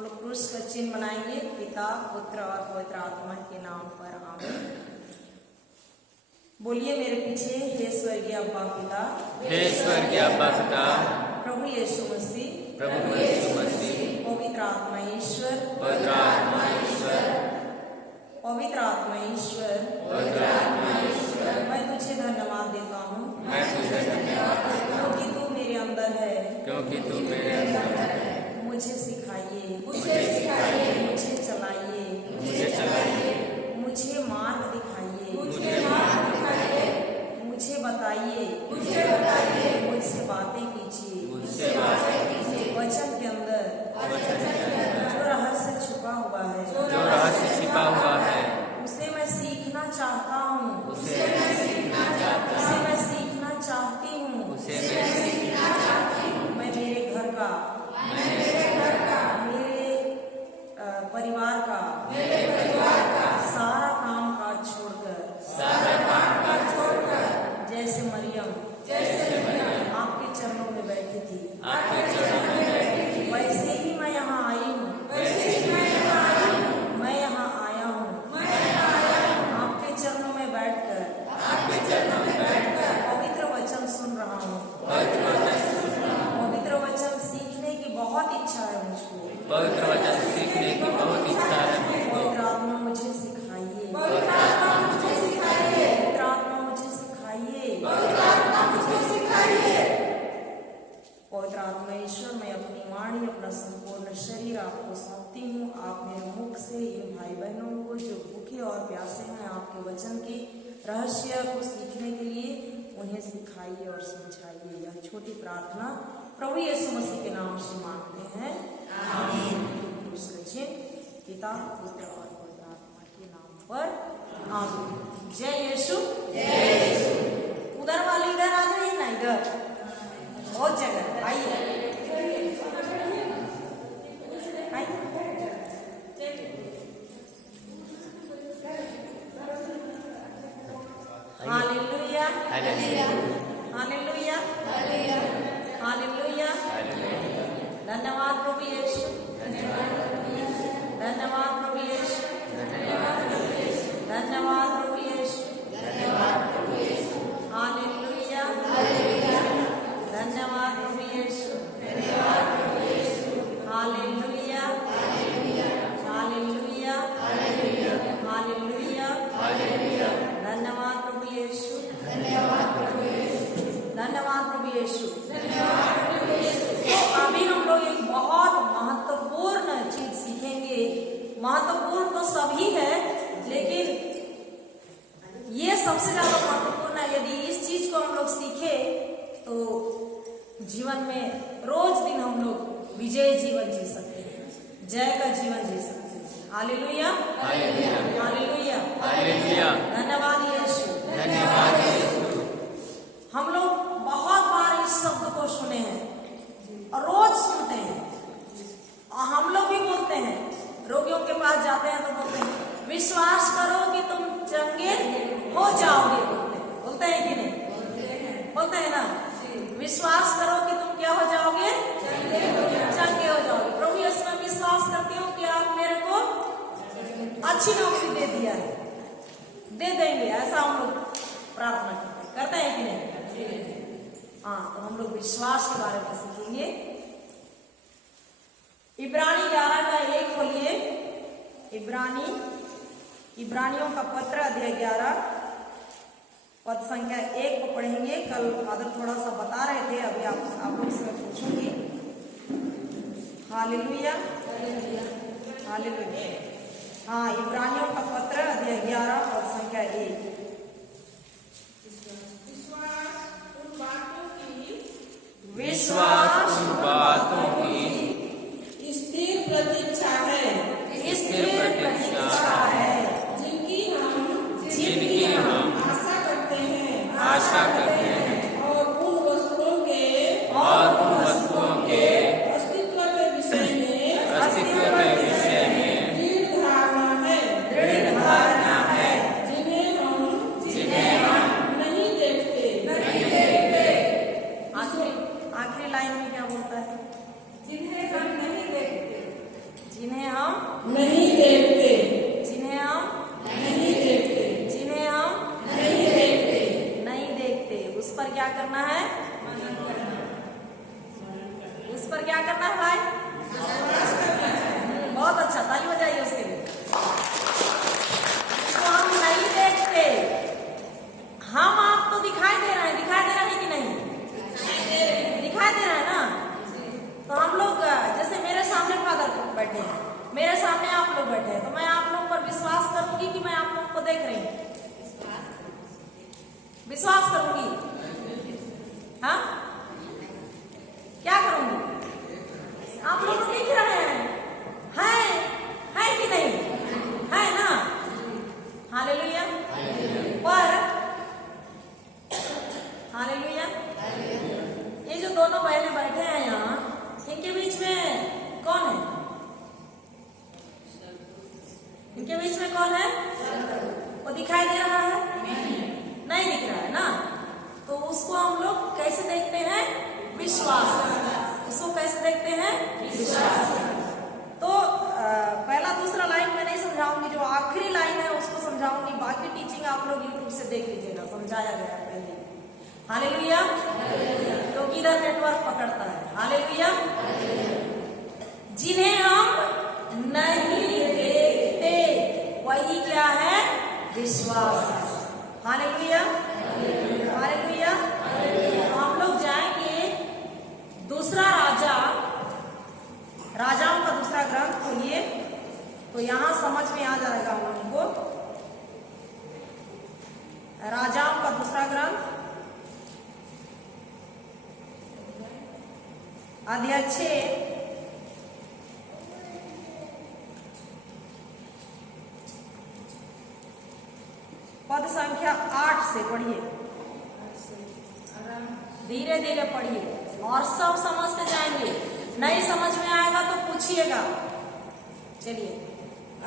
हम लोग क्रूस का चिन्ह बनाएंगे पिता पुत्र और पवित्र आत्मा के नाम पर। आमीन। बोलिए मेरे पीछे, हे स्वर्गीय अब्बा पिता, हे स्वर्गीय अब्बा पिता, प्रभु यीशु मसीह, प्रभु यीशु मसीह, पवित्र आत्मा ईश्वर, पवित्र आत्मा ईश्वर, पवित्र आत्मा ईश्वर, पवित्र आत्मा ईश्वर, मैं तुझे धन्यवाद देता हूँ मैं तुझे धन्यवाद देता हूँ क्योंकि तू मेरे अंदर है, क्योंकि तू मेरे अंदर है। मुझे सिखाइए, मुझे सिखाइए, मुझे चलाइए, मुझे चलाइए, मुझे मार्ग दिखाइए, मुझे मार्ग दिखाइए, मुझे बताइए, मुझसे बातें कीजिए, मुझसे बातें कीजिए, वचन के अंदर वचन के अंदर जो रहस्य छुपा हुआ है, जो रहस्य छिपा हुआ है उसे मैं सीखना चाहता हूँ, उसे मैं सीखना चाहता उसे हूँ, मैं सीखना चाहती हूँ। उसे मैं सीखना चाहती हूँ। मैं मेरे घर का, मेरे परिवार का, सारा काम काज छोड़कर, जैसे मरियम आपके चरणों में बैठी थी, आपके चरणों में बैठी थी, वैसे ही मैं यहाँ आई हूँ, मैं यहाँ आया हूँ, आपके चरणों में बैठकर पवित्र वचन सुन रहा हूँ। पवित्र वचन सीखने की बहुत इच्छा है मुझको। पवित्र वचन सीखने की बहुत इच्छा है मुझको। पवित्र आत्मा मुझे सिखाइए, पवित्र आत्मा मुझे सिखाइए, पवित्र आत्मा मुझे सिखाइए। पवित्र आत्मा मुझे सिखाइए। पवित्र आत्मा ईश्वर, मैं अपनी वाणी, अपना संपूर्ण शरीर आपको सौंपती हूँ। आप मेरे मुख से इन भाई बहनों को जो भूखे और प्यासे हैं आपके वचन के रहस्य को सीखने के लिए उन्हें सिखाइए और समझाइए। यह छोटी प्रार्थना प्रभु यीशु मसीह के नाम से मांगते हैं, आमीन। दूसरा चिन्ह पिता पुत्र और पवित्र आत्मा के नाम पर, आमीन। जय यीशु। उधर वाले इधर आ जाइए ना, इधर बहुत जगह आइए। Hallelujah, hallelujah, hallelujah, hallelujah. धन्यवाद प्रभु यीशु, धन्यवाद प्रभु यीशु, धन्यवाद प्रभु यीशु, हालेलुया, धन्यवाद प्रभु यीशु, हालेलुया, हालेलुया, हालेलुया। धन्यवाद प्रभु यीशु, धन्यवाद प्रभु यीशु। अभी हम लोग एक बहुत महत्वपूर्ण चीज सीखेंगे। महत्वपूर्ण तो सभी है, लेकिन ये सबसे ज्यादा महत्वपूर्ण है। यदि इस चीज को हम लोग सीखे तो जीवन में रोज दिन हम लोग विजय जीवन जी सकते हैं, जय का जीवन जी सकते हैं। Hallelujah, hallelujah, hallelujah, hallelujah. धन्यवाद यीशु, धन्यवाद यीशु। हम लोग बहुत बार इस शब्द को सुने हैं और रोज सुनते हैं, और हम लोग भी बोलते हैं, रोगियों के पास जाते हैं तो बोलते हैं विश्वास करो कि तुम चंगे हो जाओगे। बोलते हैं कि नहीं? बोलते हैं ना, विश्वास करो कि तुम क्या हो जाओगे, चंगे हो जाओगे। प्रभु यीशु में विश्वास करती हूँ कि आप मेरे को अच्छी नौकरी दे दिया है, दे देंगे, ऐसा हम लोग प्रार्थना करते हैं कि नहीं? हाँ, तो हम लोग विश्वास के बारे में सीखेंगे। इब्रानी 11 का 1 खोलिए। इब्रानियों का पत्र अध्याय 11 पद संख्या 1 को पढ़ेंगे। कल फादर थोड़ा सा बता रहे थे, अभी आपको इसमें पूछूंगी। Hallelujah, hallelujah. हाँ, इब्रानियों का पत्र अध्याय 11 पद संख्या 1। विश्वास उन बातों की स्थिर प्रतीक्षा है, स्थिर प्रतीक्षा है, जिनकी हम आशा करते हैं, और उन वस्तुओं के अस्तित्व के विषय में दृढ़ धारणा है, जिन्हें हम नहीं देखते। आखिरी लाइन में क्या बोलता है? जिन्हें हम नहीं देखते। नहीं देखते, जिन्हें हम नहीं देखते, जिन्हें हम नहीं देखते, नहीं देखते, उस पर क्या करना है? उस पर क्या करना है भाई? बहुत अच्छा, ताली बजाइए उसके लिए। तो हम नहीं देखते, हम आप तो दिखाई दे रहे हैं, दिखाई दे रहे हैं कि नहीं? दिखाई दे रहा है ना? तो हम लोग जैसे मेरे सामने फादर बैठे हैं, मेरे सामने आप लोग बैठे हैं, तो मैं आप लोग पर विश्वास करूंगी कि मैं आप लोग को देख रही हूँ? विश्वास करूंगी? हाँ, क्या करूंगी? आप लोग तो दिख रहे हैं, है कि नहीं? है ना? हालेलुया। पर हालेलुया, ये जो दोनों बहनें बैठे हैं यहाँ, इनके बीच में कौन है? इनके बीच में कौन है? वो दिखाई दे रहा है? नहीं दिख रहा है ना? तो उसको हम लोग कैसे देखते हैं? विश्वास। उसको कैसे देखते हैं? विश्वास। तो पहला दूसरा लाइन मैं नहीं समझाऊंगी, जो आखिरी लाइन है उसको समझाऊंगी। बाकी टीचिंग आप लोग यूट्यूब से देख लीजिएगा, समझाया गया है पहले। हालेलुया, क्योंकि इधर नेटवर्क पकड़ता है। हालेलुया। जिन्हें हम नहीं देखते, वही क्या है? विश्वास है। Hallelujah, hallelujah. तो हम लोग जाएंगे दूसरा राजाओं का दूसरा ग्रंथ खोलिए, तो यहां समझ में आ जाएगा हम लोगों को। राजाओं का दूसरा ग्रंथ अध्याय 6 पद संख्या 8 से पढ़िए, धीरे धीरे पढ़िए और सब समझते जाएंगे। नहीं समझ में आएगा तो पूछिएगा। चलिए।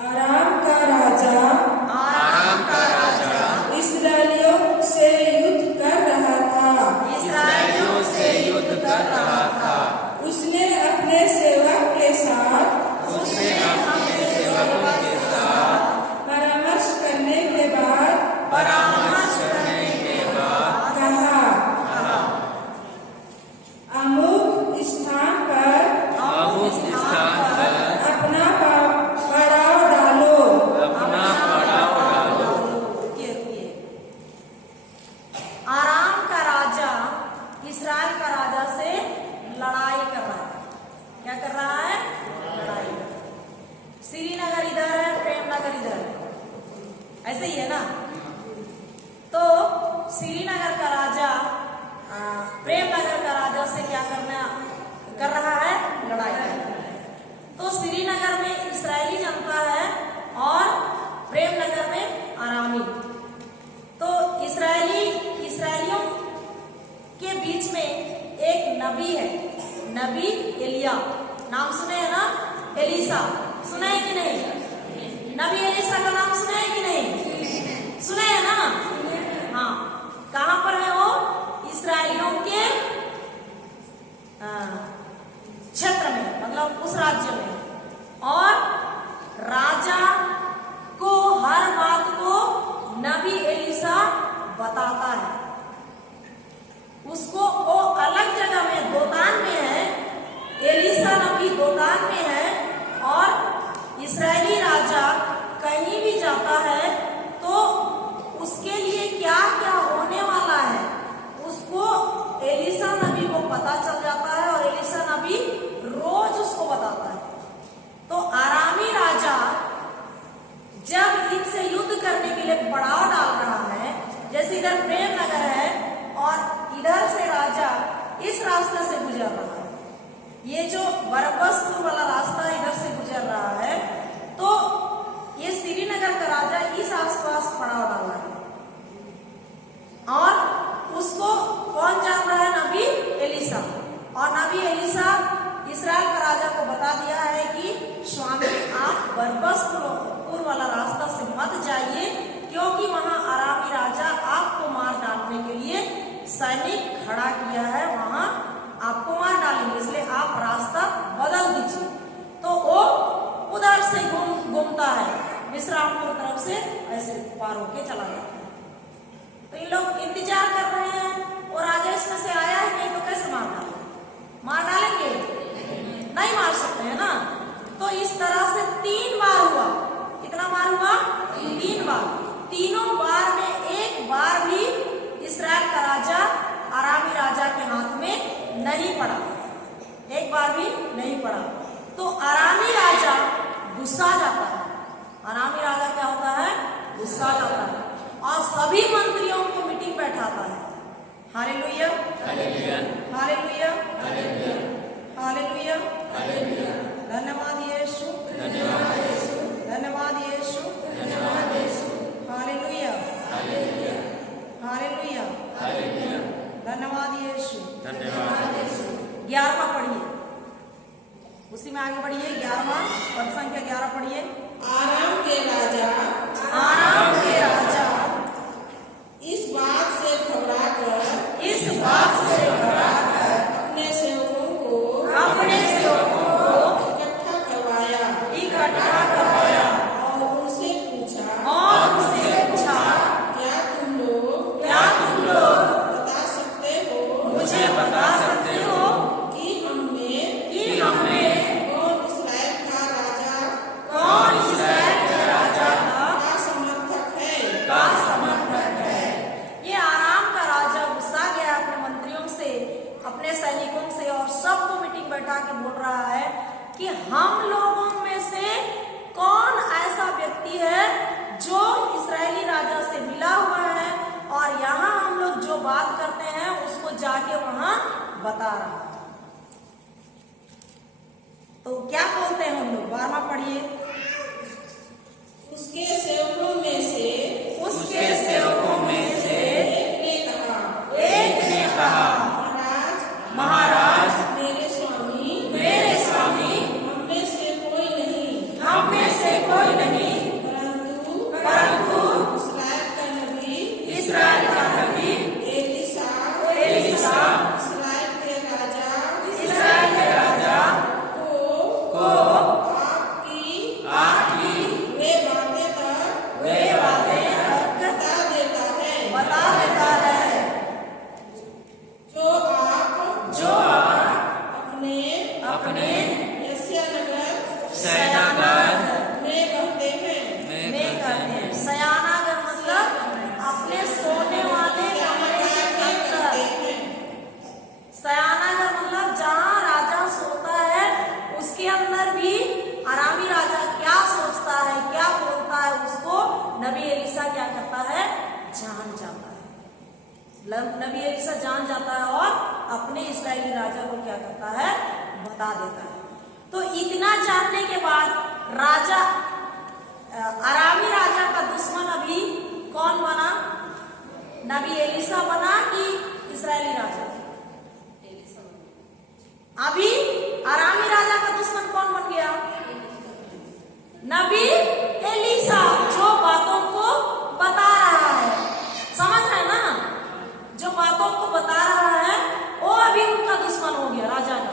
आराम का राजा, आराम का राजा इस्राएलियों से युद्ध कर रहा था, इस्राएलियों से युद्ध कर रहा था। उसने अपने सेवक के साथ, उसने अपने सेवकों के साथ परामर्श करने के बाद परामर्श करने के बाद कहा, अमुक स्थान पर अमुक स्थान पर अपना पड़ाव डालो। अपना पड़ाव डालो। रुकिए। आराम का राजा इस्राएल का राजा से लड़ाई कर रहा है। क्या कर रहा है? लड़ाई। श्रीनगर इधर है, प्रेमनगर इधर है, ऐसे ही है ना? तो श्रीनगर का राजा प्रेमनगर का राजा से क्या कर रहा है? लड़ाई कर रहा है। तो श्रीनगर में इस्राएली जनता है और प्रेमनगर में आरामी। तो इस्राएलियों के बीच में एक नबी है, नबी एलिया। नाम सुने हैं ना? एलिसा सुने हैं कि नहीं? नबी एलिसा का नाम सुने हैं कि नहीं? सुने हैं ना? हाँ। कहां पर है वो? इस्राएलियों के क्षेत्र में, मतलब उस राज्य में। और राजा को हर बात को नबी एलिसा बताता है। उसको वो अलग जगह में दोतान में है, एलिसा नबी दोतान में है, और इस्राएली राजा कहीं भी जाता है तो उसके लिए क्या क्या होने वाला है उसको एलिसा नबी को पता चल जाता है, और एलिसा नबी रोज उसको बताता है। तो आरामी राजा जब इनसे युद्ध करने के लिए पड़ाव डाल रहा है, जैसे इधर प्रेमनगर है और इधर से राजा इस रास्ते से गुजर रहा है, ये जो बरबसपुर वाला रास्ता इधर से गुजर रहा है, तो ये श्रीनगर का राजा इस आसपास पड़ाव डाला है। और उसको कौन जान रहा है? नबी एलिसा। और नबी एलिसा इस्राएल का राजा को बता दिया है कि स्वामी आप बरबसपुर वाला रास्ता से मत जाइए, क्योंकि वहां आरामी राजा आपको मार डालने के लिए सैनिक खड़ा किया है, वहां आपको मार डालेंगे, इसलिए आप रास्ता बदल दीजिए। तो वो उधर से घूम मिस्रापुर तरफ से ऐसे पार होके चला जाता है। तो इन लोग इंतजार कर रहे हैं और राजा इसमें से आया ही नहीं, तो कैसे मार डालेंगे? मार डालेंगे? नहीं मार सकते हैं ना। तो इस तरह से 3 बार हुआ। कितना बार हुआ? 3 बार। तीनों बार में एक बार भी इस्राएल का राजा अरामी राजा के हाथ में नहीं पड़ा, एक बार भी नहीं पड़ा। तो अरामी राजा गुस्सा जाता है। अरामी राजा क्या होता है? गुस्सा जाता है और सभी मंत्रियों को मीटिंग बैठाता है। Hallelujah, hallelujah, hallelujah, hallelujah, hallelujah. Hallelujah. धन्यवाद यीशु, धन्यवाद यीशु, धन्यवाद यीशु, धन्यवाद यीशु, हालेलुया, हालेलुया, हालेलुया, हालेलुया, धन्यवाद यीशु। धन्यवाद यीशु। 11वां पढ़िए, उसी में आगे बढ़िए। 11वां पद संख्या 11 पढ़िए। आराम के राजा आराम के राजा इस बात से घबराकर इस बात से घबराकर अपने सेवकों को अपने सेवकों को इकट्ठा करवाया और उनसे पूछा, और उससे पूछा, क्या तुम लोग बता सकते हो मुझे बता सकते हो कि हमने कि हमने कौन इस्राएल का राजा कौन इस्राएल के राजा का समर्थक है? का समर्थक है? ये आराम का राजा गुस्सा गया अपने मंत्रियों से, अपने सैनिकों से, और सबको मीटिंग बैठा के बोल रहा है कि हम लोगों में से कौन ऐसा व्यक्ति है जो इस्राएली राजा से मिला हुआ है और यहाँ हम लोग जो बात करते हैं उसको जाके वहां बता रहा है। तो क्या बोलते हैं हम लोग? 12वां पढ़िए। उसके सेवकों में से उसके सेवकों में से एक ने कहा, महाराज, महाराज, मेरे स्वामी, हम में से कोई नहीं, हम में से कोई नहीं, परंतु इस्राएल का नबी एलीशा इस्राएल के राजा को आपकी वे बातें तक बता देता है, जो आप अपने यशायाह नगर में कहते हैं। सयानागर मतलब अपने सोने वाले कमरे के अंदर। सयानागर मतलब जहाँ राजा सोता है उसके अंदर भी अरामी राजा क्या सोचता है, क्या बोलता है, उसको नबी एलीशा क्या करता है? जान जाता है। नबी एलीशा जान जाता है और अपने इस्राएली राजा को क्या करता है? बता देता है। तो इतना जानने के बाद राजा अरामी राजा का दुश्मन अभी कौन बना? नबी एलीशा बना कि इस्राएली राजा? अभी अरामी राजा का दुश्मन कौन बन गया? नबी एलीशा, जो बातों को बता रहा है। समझ रहे हैं ना? जो बातों को बता रहा है वो अभी उनका दुश्मन हो गया, राजा का।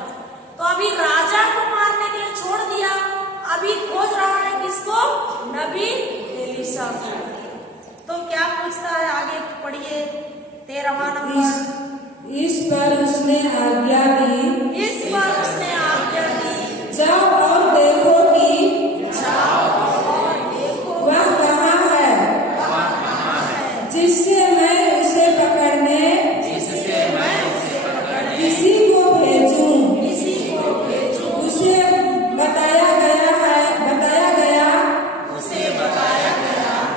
तो अभी राजा को मारने के लिए छोड़ दिया, अभी खोज रहा है किसको? नबी एलीशा को। तो क्या पूछता है? आगे पढ़िए 13वां नंबर। इस पर उसने आज्ञा दी, इस पर उसने आज्ञा दी, जाओ और देखो कि जाओ और देखो वह कहाँ है, जिससे मैं उसे पकड़ने किसी को भेजूं। उसे बताया गया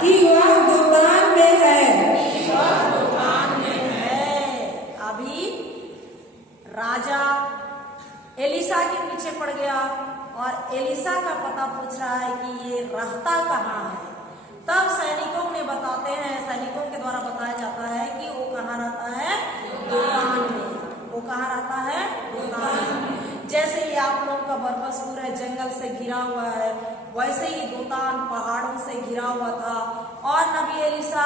कि वह दोतान में है। अभी राजा एलीशा के पीछे पड़ गया और एलीशा का पता पूछ रहा है कि ये रहता कहाँ है। तब सैनिकों ने बताते हैं, सैनिकों के द्वारा बताया जाता है कि वो कहाँ रहता है? दोतान में। वो कहाँ रहता है? दोतान में। जैसे ही आप लोगों का बरबस पूरे जंगल से घिरा हुआ है, वैसे ही दोतान पहाड़ों से घिरा हुआ था और नबी एलीशा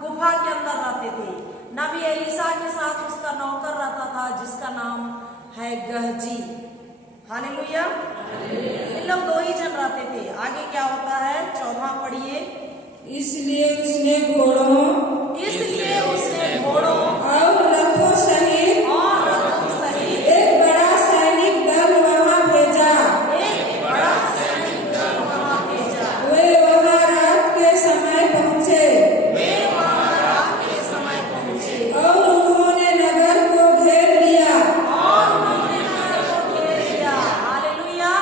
गुफा के अंदर रहते थे। नबी एलीशा के साथ उसका नौकर रहता था जिसका नाम है गहजी। हालेलुया। इन लोग 2 ही जन रहते थे। आगे क्या होता है? 14वां पढ़िए। पढ़िए। इसलिए उसने घोड़ों और रथों सहित एक बड़ा सैनिक दल वहां भेजा। वे वहां रात के समय पहुंचे और उन्होंने नगर को घेर लिया। हालेलुया।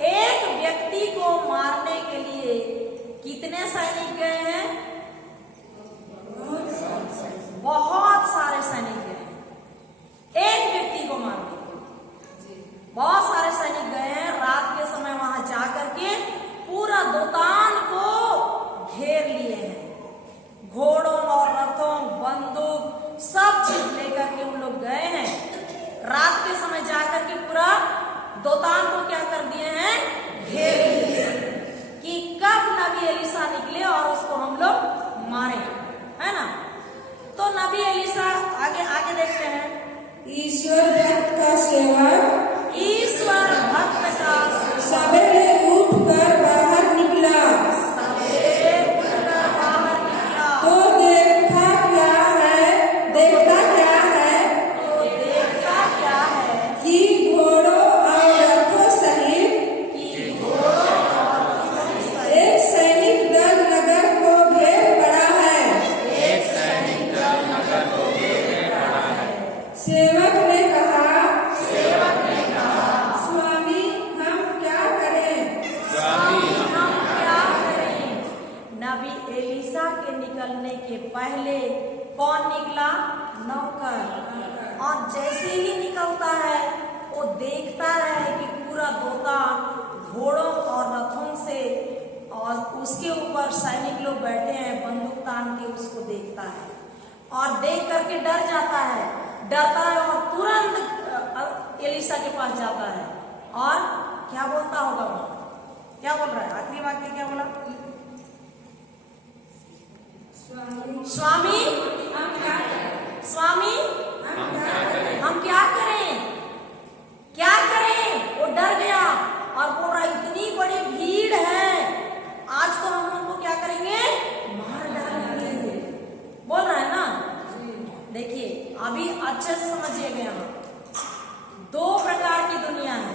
एक व्यक्ति को मारने के लिए कितने सैनिक गए हैं? बहुत सारे सैनिक गए हैं एक व्यक्ति को मारने के लिए। बहुत सारे सैनिक गए हैं। रात के समय वहां जाकर के पूरा दोतान को घेर लिए हैं। घोड़ों और रथों, बंदूक, सब चीज लेकर के उन लोग गए हैं। रात के समय जाकर के पूरा दोतान को क्या कर दिए हैं? घेर लिए कि कब नबी एलीसा निकले और उसको हम लोग मारे, है ना। तो नबी एलीसा आगे देखते हैं। ईश्वर भक्त का सेवक सवेरे उठकर बाहर निकला तो देखता क्या है कि घोड़ों और रथों सहित एक सैनिक दल नगर को घेर पड़ा है। सेवक ने कहा, स्वामी हम क्या करें? नबी एलीसा के निकलने के पहले कौन निकला? नौकर। और जैसे ही निकलता है वो देखता है कि पूरा दोतान घोड़ों और रथों से और उसके ऊपर सैनिक लोग बैठे हैं बंदूक तान के। उसको देखता है और देख करके डर जाता है, डरता है और तुरंत एलीसा के पास जाता है। और क्या बोलता होगा वो? क्या बोल रहा है? आखिरी वाक्य क्या बोला? स्वामी हम क्या करें? वो डर गया और बोल रहा इतनी बड़ी भीड़ है, आज तो हम लोग को क्या करेंगे? मार डालेंगे। बोल रहा है ना। देखिए अभी अच्छे से समझिएगा। यहाँ दो प्रकार की दुनिया है।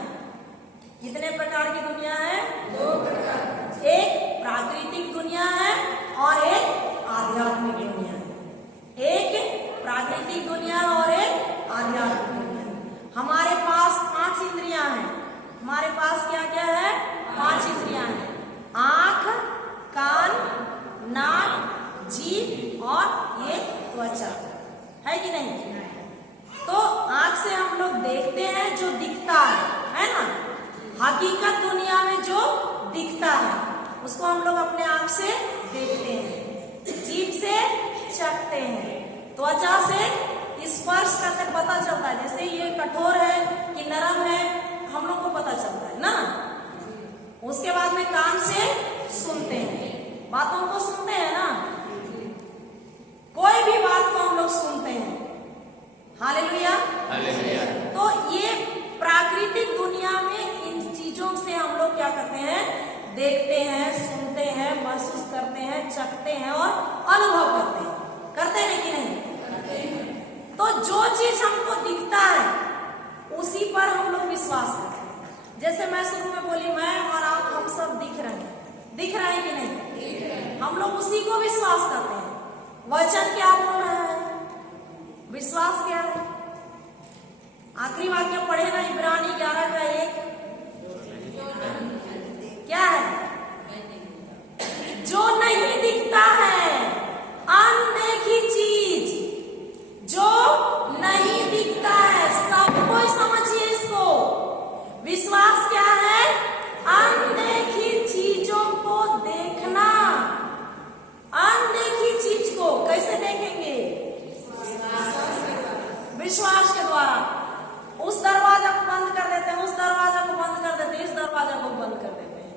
कितने प्रकार की दुनिया है? दो प्रकार। एक प्राकृतिक दुनिया है और एक आध्यात्मिक दुनिया है। एक प्राकृतिक दुनिया और एक आध्यात्मिक दुनिया। हमारे पास 5 इंद्रियां हैं। हमारे पास क्या क्या है? 5 इंद्रियां हैं। आंख, कान, नाक, जीभ और ये त्वचा, है कि नहीं? तो आंख से हम लोग देखते हैं जो दिखता है ना। हकीकत दुनिया में जो दिखता है उसको हम लोग अपने आंख से देखते हैं, जीभ से चखते हैं, त्वचा से स्पर्श करते पता चलता है। जैसे ये कठोर है कि नरम है हम लोग को पता चलता है ना। उसके बाद में कान से सुनते हैं, बातों को सुनते हैं ना। कोई भी बात को हम लोग सुनते हैं। हालेलुया। तो ये प्राकृतिक दुनिया में इन चीजों से हम लोग क्या करते हैं? देखते हैं, सुनते हैं, महसूस करते हैं, चखते हैं और अनुभव करते हैं कि नहीं? तो जो चीज हमको दिखता है उसी पर हम लोग विश्वास करते हैं। जैसे मैं शुरू में बोली, मैं और आप हम सब दिख रहे हैं कि नहीं? हम लोग उसी को विश्वास करते हैं। वचन क्या बोल रहा है? विश्वास क्या है? आखिरी वाक्य पढ़े ना, इब्रानी 11:1 क्या है? जो नहीं दिखता है, अनदेखी चीज जो नहीं दिखता है। सब कोई समझिए इसको। विश्वास क्या है? अनदेखी चीजों को देखना। अनदेखी चीज को कैसे देखेंगे? विश्वास के द्वारा। उस दरवाजा को बंद कर देते हैं, उस दरवाजा को बंद कर देते हैं, इस दरवाजा को बंद कर देते हैं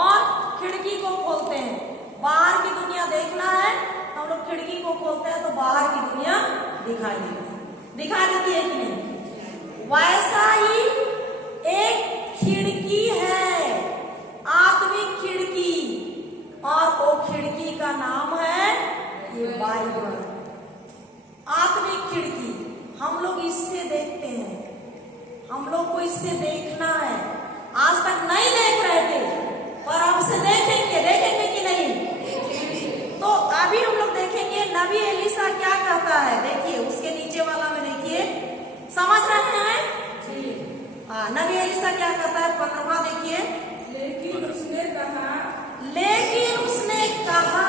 और खिड़की को खोलते हैं। बाहर की दुनिया देखना है, हम लोग खिड़की को खोलते हैं तो बाहर की दुनिया दिखाई देती है कि नहीं? वैसा ही एक खिड़की है, आत्मिक खिड़की। नबी एलीशा क्या कहता है 15वां देखिए, लेकिन उसने कहा, लेकिन उसने कहा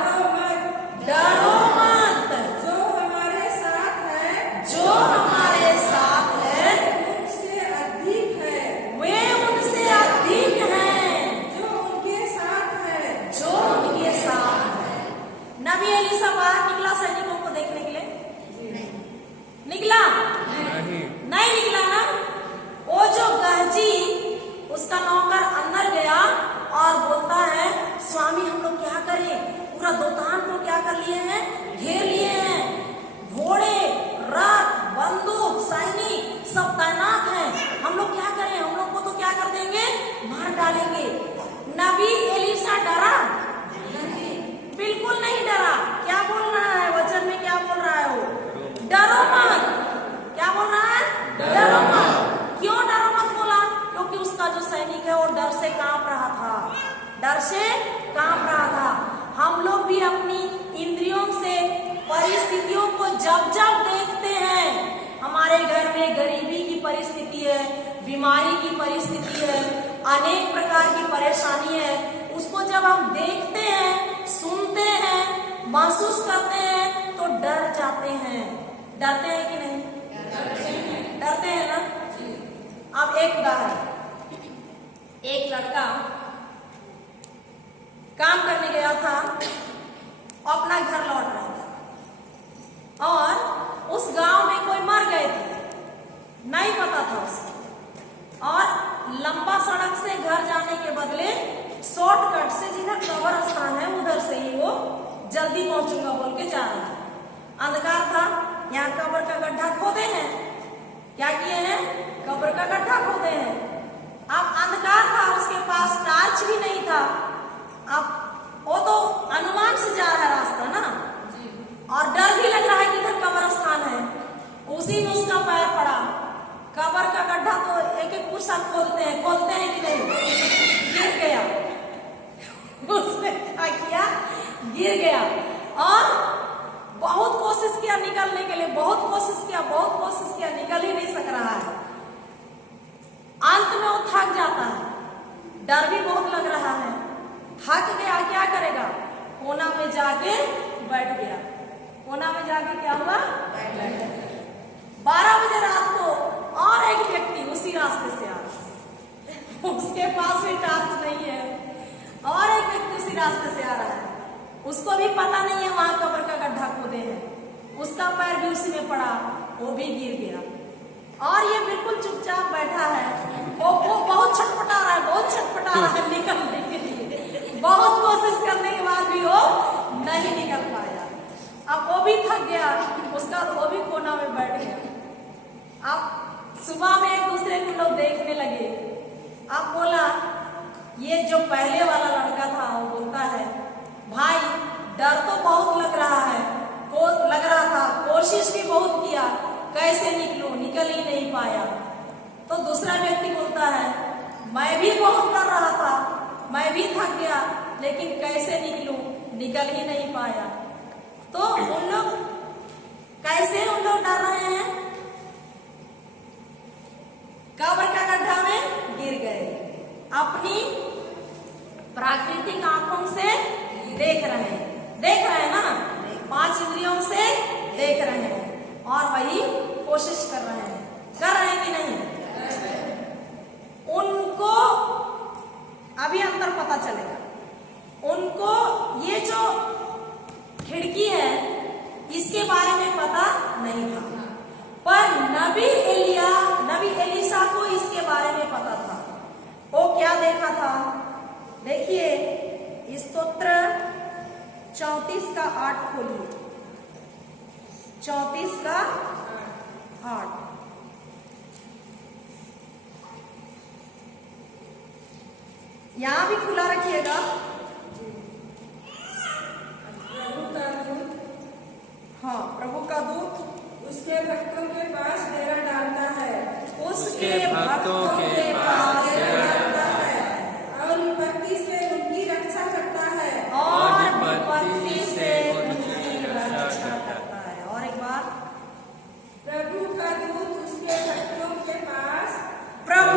डरो मत, डरो मत, जो हमारे साथ है जो हमारे साथ है उनसे अधिक है, वे उनसे अधिक हैं जो उनके साथ है। जो उनके साथ है। नबी एलीशा बाहर निकला सैनिकों को देखने के लिए, निकला नहीं निकला ना। वो जो गहजी उसका नौकर अंदर गया और बोलता है स्वामी हम लोग क्या करें, पूरा दोतान को क्या कर लिए हैं, घेर लिए हैं, घोड़े रथ बंदूक सैनिक सब तैनात हैं, हम लोग क्या करें, हम लोग को तो क्या कर देंगे, मार डालेंगे। नबी एलीशा डरा? बिल्कुल नहीं डरा। क्या बोल रहा है वचन में, क्या बोल रहा है वो, डरो मत। क्या बोल रहा है, डरो मत। क्यों डरो मत बोला? क्योंकि उसका जो सैनिक है वो डर से कांप रहा था, डर से कांप रहा था। हम लोग भी अपनी इंद्रियों से परिस्थितियों को जब जब देखते हैं, हमारे घर में गरीबी की परिस्थिति है, बीमारी की परिस्थिति है, अनेक प्रकार की परेशानी है, उसको जब हम देखते हैं, सुनते हैं, महसूस करते हैं तो डर जाते हैं। डरते हैं कि नहीं? डरते हैं ना। अब एक उदाहरण, एक लड़का काम करने गया था, अपना घर लौट रहा था और उस गांव में कोई मर गए थे, नहीं पता था उसको, और लंबा सड़क से घर जाने के बदले शॉर्टकट से जिधर कब्र स्थान है उधर से ही वो जल्दी पहुंचूंगा बोल के जा रहा था। अंधकार था, यहाँ कब्र का गड्ढा खोदे हैं, क्या किए हैं, कब्र का गड्ढा खोदे हैं। अब अंधकार था, उसके पास टार्च भी नहीं था, अब वो तो अनुमान से जा रहा है रास्ता ना, और डर भी लग रहा है कि इधर कब्र स्थान है। उसी में उसका पैर पड़ा, कब्र का गड्ढा तो एक एक पुरुषा खोदते हैं कि नहीं, गिर गया। उसने क्या किया, गिर गया और बहुत कोशिश किया निकलने के लिए, बहुत कोशिश किया, निकल ही नहीं सक रहा है। अंत में वो थक जाता है, डर भी बहुत लग रहा है, थक गया, क्या करेगा, कोना में जाके बैठ गया। कोना में जाके क्या हुआ, 12 बजे रात को और एक व्यक्ति उसी रास्ते से आ रहा, उसके पास भी टार्च नहीं है, और एक व्यक्ति उसी रास्ते से आ रहा है, उसको भी पता नहीं है वहां कब्र का गड्ढा खोदे हैं, उसका पैर भी उसी में पड़ा, वो भी गिर गया और ये बिल्कुल चुपचाप बैठा है। वो बहुत छटपटा रहा है निकलने के लिए, बहुत कोशिश करने के बाद भी वो नहीं निकल पाया। अब वो भी थक गया, उसका वो भी कोना में बैठ गया। अब सुबह में एक दूसरे को लोग देखने लगे। अब बोला, ये जो पहले वाला लड़का था वो बोलता है, भाई डर तो बहुत लग रहा था, कोशिश भी बहुत किया, कैसे निकलूं, निकल ही नहीं पाया। तो दूसरा व्यक्ति बोलता है, मैं भी बहुत डर रहा था, मैं भी थक गया, लेकिन कैसे निकलूं, निकल ही नहीं पाया। तो उन लोग कैसे डर रहे हैं, कब्र का गड्ढा में गिर गए, अपनी प्राकृतिक आंखों से देख रहे हैं ना, 5 इंद्रियों से देख रहे हैं और वही कोशिश कर रहे हैं कि नहीं। उनको अभी अंतर पता चलेगा, उनको ये जो खिड़की है इसके बारे में पता नहीं था, पर नबी एलीशा को इसके बारे में पता था। वो क्या देखा था, देखिए स्तोत्र 34 का 8 खोलिए, 34 का 8। यहां भी खुला रखिएगा। प्रभु का दूत, हाँ, प्रभु का दूत उसके भक्तों के पास डेरा डालता है, उसके भक्तों के पास डेरा डालता है और विपत्ति से उनकी रक्षा करता है, और विपत्ति से उनकी रक्षा करता है। और एक बार, प्रभु का दूत उसके भक्तों के पास प्रभु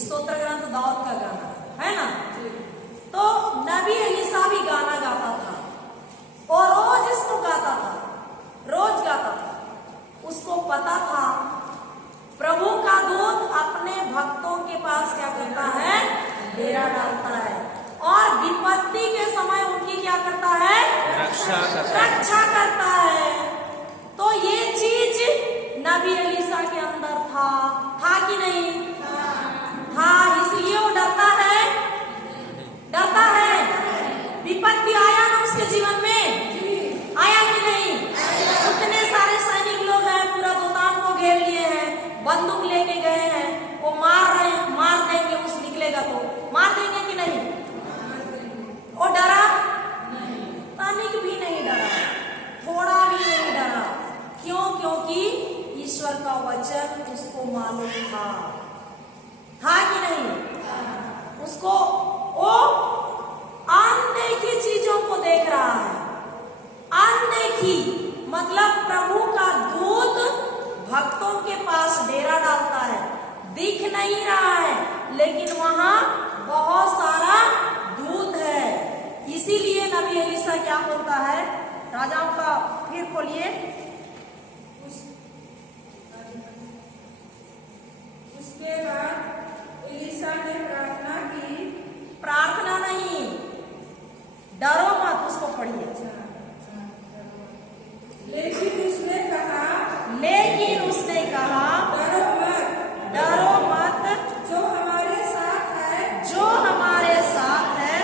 स्तोत्र ग्रंथ दाऊद का गाना है ना। तो नबी एलीशा भी गाना गाता था और रोज इसको गाता था, रोज गाता था। उसको पता था प्रभु का दूत अपने भक्तों के पास क्या करता है, डेरा डालता है और विपत्ति के समय उनकी क्या करता है, रक्षा करता है। तो ये चीज नबी एलीशा के अंदर था कि नहीं था? इसलिए वो डरता है, डरता है। विपत्ति आया ना उसके जीवन में, आया कि नहीं? उतने सारे सैनिक लोग हैं, पूरा दोतान को घेर लिए हैं, बंदूक लेके गए हैं, वो मार देंगे, उस निकलेगा तो मार देंगे कि नहीं? वो डरा? तनिक भी नहीं डरा, थोड़ा भी नहीं डरा। क्यों? क्योंकि ईश्वर का वचन उसको मालूम था कि नहीं? उसको वो अनदेखी चीजों को देख रहा है। अनदेखी मतलब प्रभु का दूत भक्तों के पास डेरा डालता है, दिख नहीं रहा है लेकिन वहां बहुत सारा दूत है। इसीलिए नबी एलीशा क्या बोलता है, राजाओं का फिर खोलिए, उसके बाद एलीशा ने प्रार्थना नहीं, डरो मत, उसको पढ़िए। लेकिन उसने कहा डरो मत, जो हमारे साथ है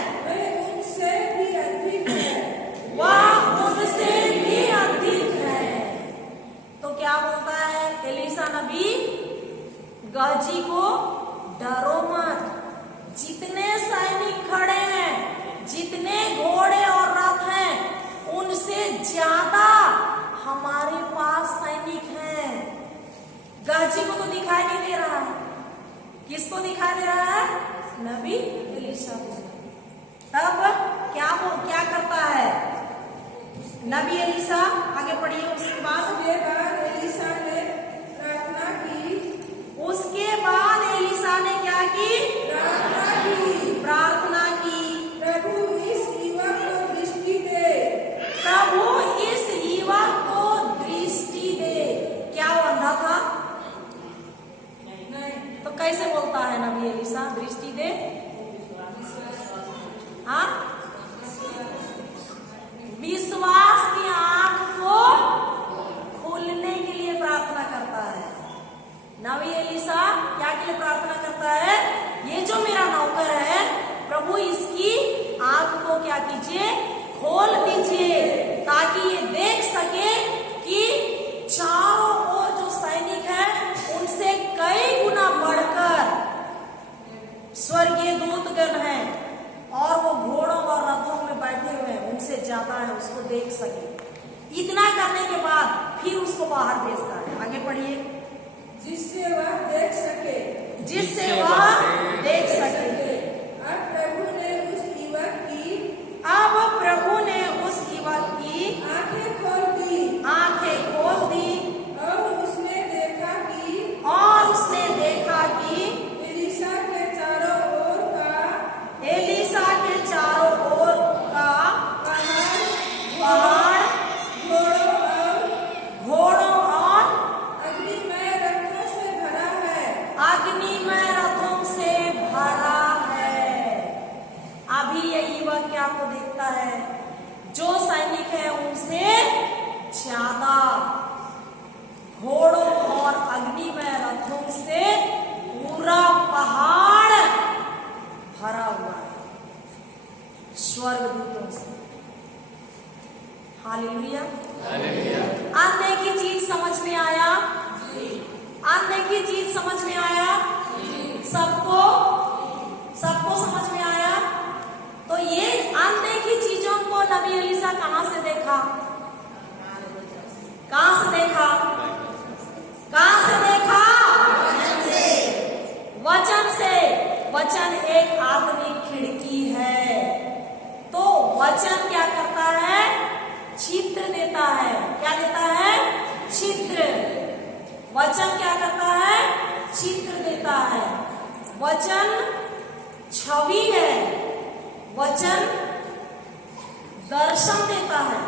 वह उनसे भी अधिक है। तो क्या बोलता है एलीशा नबी गहजी को, डरो मत। जितने सैनिक खड़े हैं, जितने घोड़े और रथ हैं, उनसे ज्यादा हमारे पास सैनिक हैं। गहजी को तो दिखाई नहीं दे रहा है, किसको दिखाई दे रहा है? नबी एलीशा को। तब क्या करता है नबी एलीशा? आगे पढ़िए। उसके बाद एलीशा ने प्रार्थना की। उसके बाद एलीशा ने क्या की? प्रार्थना की। प्रभु इस युवक को दृष्टि दे। प्रभु इस युवक को दृष्टि दे। क्या वो अंधा था? नहीं। तो कैसे बोलता है नबी एलीशा दृष्टि दे? हाँ, विश्वास की आंख को खोलने के लिए प्रार्थना करता है। नबी एलीशा क्या के लिए प्रार्थना करता है? ये जो मेरा नौकर है, प्रभु इसकी आंख को क्या कीजिए, खोल दीजिए, ताकि ये देख सके कि चारों ओर जो सैनिक है उनसे कई गुना बढ़कर स्वर्गीय दूतगण हैं और वो घोड़ों और रथों में बैठे हुए हैं, उनसे ज्यादा है, उसको देख सके। इतना करने के बाद फिर उसको बाहर भेजता है। आगे पढ़िए। जिससे वह देख सके। अब प्रभु ने उस युवक की आंखें खोल दी और उसने देखा कि एलीशा के चारों ओर का पहाड़ घोड़ों और अग्निमय रथों से भरा है। अभी ये युवक क्या को देखता है? जो सैनिक है उनसे ज्यादा घोड़ों और अग्निमय रथों से पूरा पहाड़ भरा हुआ है, स्वर्गदूतों से। हालेलुया। अनदेखी चीज समझ में आया? अनदेखी चीज समझ में आया? सबको समझ में आया? तो ये अनदेखी चीजों को नबी एलीशा कहां से देखा? वचन से। वचन एक आत्मिक खिड़की है। तो वचन क्या करता है? चित्र देता है। क्या देता है? चित्र। वचन क्या करता है? चित्र देता है। वचन छवि है, वचन दर्शन देता है।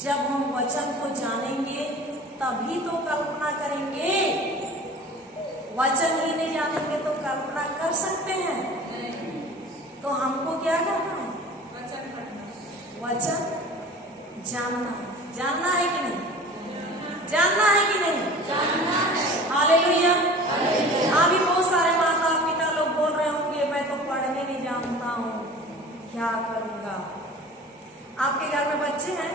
जब हम वचन को जानेंगे तभी तो कल्पना करेंगे। वचन ही नहीं जानेंगे तो कल्पना कर सकते हैं? तो हमको क्या करना है? वचन जानना है। जानना है कि नहीं? जानना है कि नहीं? हालेलुया। अभी बहुत सारे माता पिता लोग बोल रहे होंगे मैं तो पढ़ने नहीं जानता हूँ, क्या करूंगा? आपके घर में बच्चे हैं?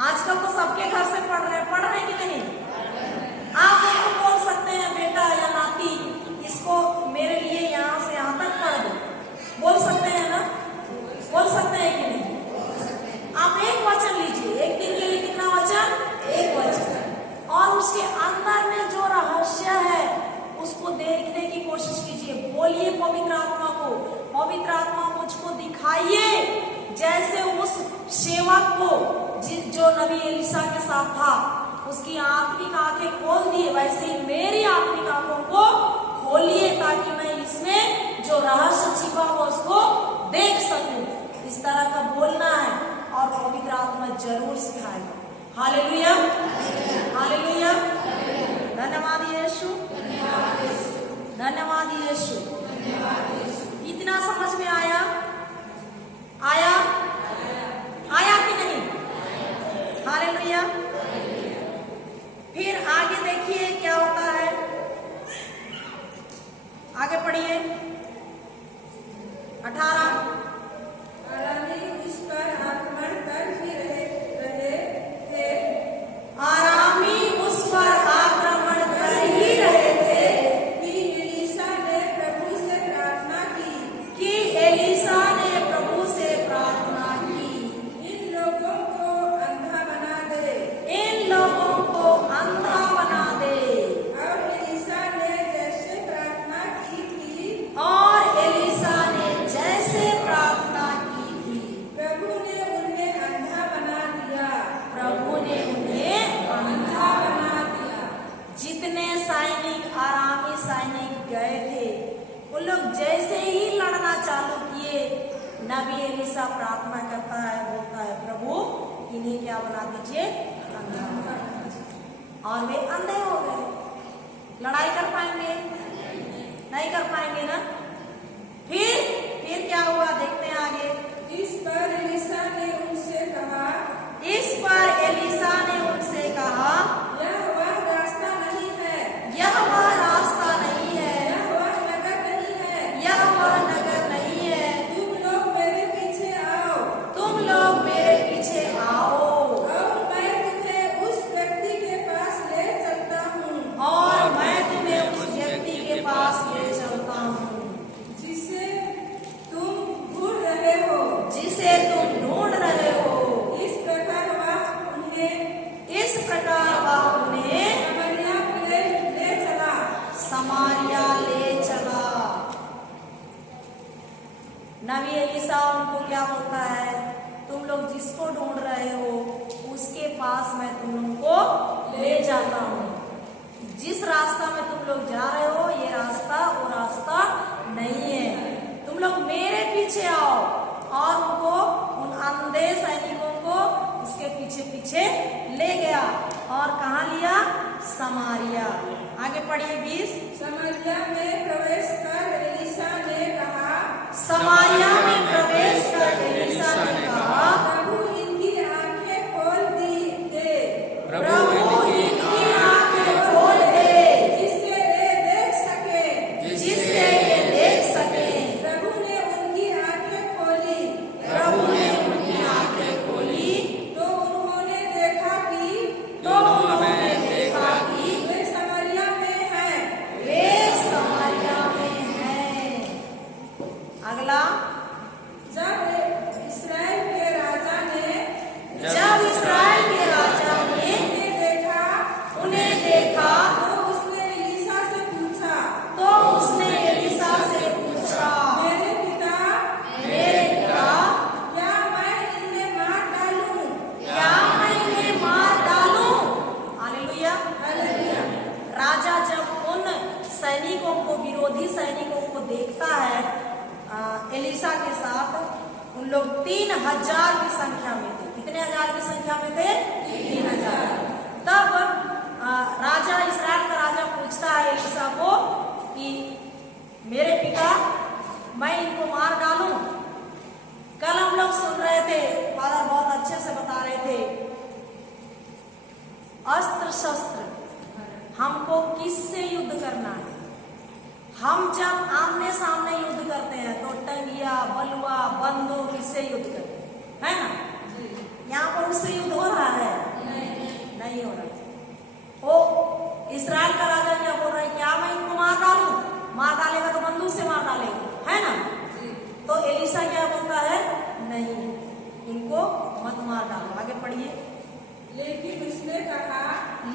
आजकल तो सबके घर से पढ़ रहे हैं कि नहीं? आप उनको बोल सकते हैं बेटा या नाती इसको मेरे लिए यहाँ से यहाँ तक पढ़ दो, बोल सकते हैं ना? बोल सकते हैं कि नहीं? आप एक वचन लीजिए, एक दिन के लिए कितना वचन? एक वचन, और उसके अंदर में जो रहस्य है उसको देखने की कोशिश कीजिए। बोलिए पवित्र आत्मा को, पवित्र आत्मा मुझको दिखाइए। जैसे उस सेवक को जो नबी एलिशा के साथ था, उसकी आत्मिक आंखें खोल दिए, वैसे ही मेरी आत्मिक आंखों को खोलिए ताकि मैं इसमें जो रहस्य छिपा हो उसको देख सकूं। इस तरह का बोलना है और पवित्र आत्मा जरूर सिखाएगा। Hallelujah, hallelujah. धन्यवाद यीशु, धन्यवाद यीशु। इतना समझ में आया? आया? आया कि नहीं? हालेलुया। फिर आगे देखिए क्या होता है, आगे पढ़िए 18। आरामी उस पर आक्रमण कर ही रहे थे। आरामी उस पर आक्रमण कर ही रहे थे कि एलीशा ने प्रभु से प्रार्थना की। कि एलीशा ने प्रभु से प्रार्थना की, इन लोगों को अंधा बना दे। इन लोगों को अंधा बना दे। और एलीशा ने जैसे प्रार्थना की थी, और एलीशा ने जैसे प्रार्थना की थी, प्रभु ने उन्हें अंधा बना दिया। प्रभु ने उन्हें अंधा बना दिया। जितने सैनिक आरामी सैनिक गए थे उन लोग जैसे ही लड़ना चालू किए, नबी एलीशा प्रार्थना करता है, बोलता है प्रभु इन्हें क्या बना दीजिए? अंधा बना दीजिए। और वे अंधे हो गए। लड़ाई कर पाएंगे? नहीं कर पाएंगे ना? फिर क्या हुआ देखते हैं आगे। इस पर एलीशा ने उनसे कहा, इस पर एलीशा ने उनसे कहा, यह वह रास्ता नहीं है, यह वह रास्ता नहीं है, यह वह नगर नहीं है। यह वह नगर नहीं है। तुम लोग मेरे पीछे आओ, तुम लोग मेरे पीछे आओ और मैं तुम्हें उस व्यक्ति के पास ले चलता हूँ, और मैं तुम्हें उस व्यक्ति के पास ले चलता हूँ जिसे तुम ढूंढ रहे हो। जिसे तुम ढूंढ रहे हो। इस प्रकार वह उन्हें समरिया ले चला। समारिया ले चला। नबी एलीशा उनको क्या बोलता है? तुम लोग जिसको ढूंढ रहे हो उसके पास मैं तुम लोगों को ले जाता हूँ। जिस रास्ता में तुम लोग जा रहे हो ये रास्ता वो रास्ता नहीं है। तुम लोग मेरे पीछे आओ। और उनको उन अंधे सैनिकों को उसके पीछे पीछे ले गया और कहाँ लिया? समारिया। आगे पढ़िए 20। समरिया में प्रवेश कर एलीशा ने कहा, समारिया में प्रवेश कर एलीशा ने कहा, प्रभु इनकी आंखें खोल दे, प्रभु इनकी आंखें खोल दे जिससे वे देख सके। जिससे ये देख सके। प्रभु ने उनकी आंखें खोली, प्रभु ने उनकी आंखें खोली तो उन्होंने देखा कि वे समरिया में हैं। वे समारिया में हैं। अगला जब इस्राएल अच्छे से बता रहे थे, अस्त्र शस्त्र हमको किससे युद्ध करना है। हम जब आमने सामने युद्ध करते हैं तो टंगिया, बलुआ, बंदूक इससे युद्ध करते हैं, है ना। यहाँ पर उससे युद्ध हो रहा है? नहीं हो रहा है। वो इस्राएल का राजा क्या बोल रहा है, क्या मैं इनको मार डालूं? मार डालेगा तो बंदूक से मार डालेगा, है ना। तो एलिशा क्या बोलता है, नहीं इनको मत मार डालो। आगे पढ़िए। लेकिन उसने कहा,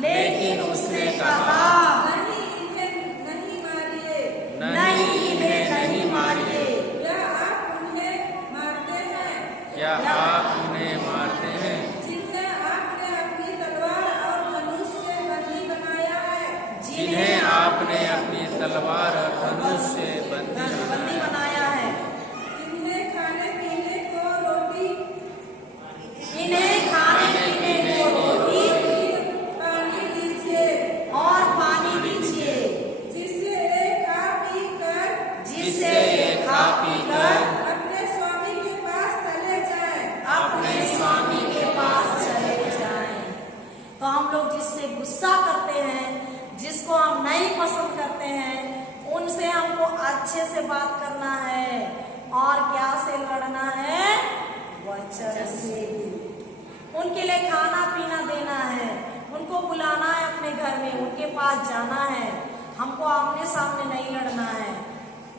लेकिन उसने कहा, नहीं इन्हें नहीं मारिए, नहीं इन्हें नहीं मारिए। क्या आप उन्हें मारते हैं? क्या आप उन्हें मारते हैं? जिन्हें आपने अपनी तलवार और धनुष से बंदी बनाया है, जिन्हें आपने अपनी तलवार और धनुष से बंदी बनाया है। इन्हें खाने पीने को रोटी, इन्हें खाने पीने को रोटी पानी दीजिए, और पानी दीजिए, जिससे ये खा पी कर जिससे ये खा पी कर अपने स्वामी के पास चले जाएं। अपने स्वामी के पास चले जाएं। तो हम लोग जिससे गुस्सा करते हैं, जिसको हम नहीं पसंद करते हैं, उनसे हमको अच्छे से बात करना है। और क्या से लड़ना है? वचन से। उनके लिए खाना पीना देना है, उनको बुलाना है अपने घर में, उनके पास जाना है। हमको आमने सामने नहीं लड़ना है,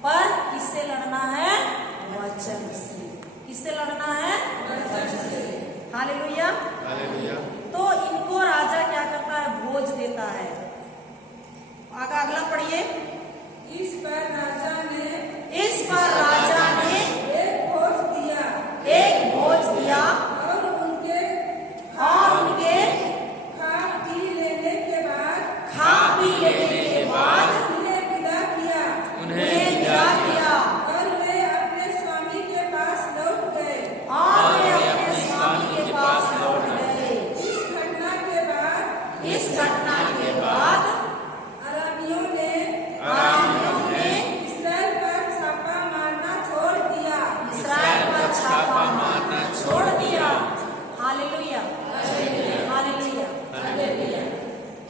पर किससे लड़ना है? वचन से। किससे लड़ना है? वचन से। हालेलुया। हालेलुया। तो इनको राजा क्या करता है? भोज देता है। आगे अगला पढ़िए। इस पर राजा ने एक भोज दिया और उनके खा पी लेने के बाद उन्हें विदा किया, और वे अपने स्वामी के पास लौट गए। और वे अपने स्वामी के पास लौट गए। इस घटना के बाद अरामियों ने इस्राएल पर छापा मारना छोड़ दिया। इस्राएल पर छापा मारना छोड़ दिया। Hallelujah, hallelujah.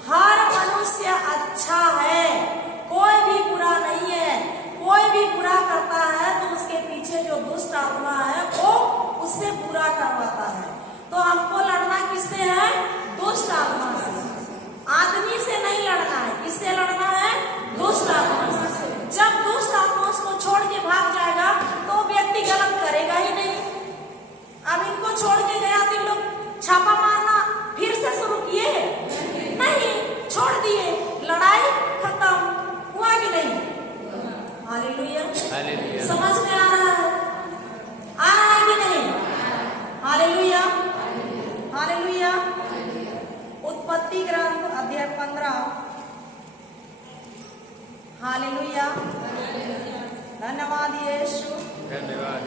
हर मनुष्य अच्छा है, कोई भी बुरा नहीं है। कोई भी बुरा करता है तो उसके पीछे जो दुष्ट आत्मा है वो उससे बुरा करवाता है। तो हमको लड़ना किससे है? दुष्ट आत्मा से। आदमी से नहीं लड़ना है। किससे लड़ना है? दुष्ट आत्मा से। जब दुष्ट आत्मा उसको छोड़ के भाग जाएगा तो व्यक्ति गलत करेगा ही नहीं। अब इनको छोड़ के गया तो इन लोग छापा मारना फिर से शुरू किए? नहीं, छोड़ दिए। लड़ाई खत्म हुआ कि नहीं? हालेलुया। हालेलुया। समझ में आ रहा है? आ रहा है कि नहीं? Hallelujah, hallelujah. उत्पत्ति ग्रंथ अध्याय 15। हालेलुया। धन्यवाद यीशु, धन्यवाद।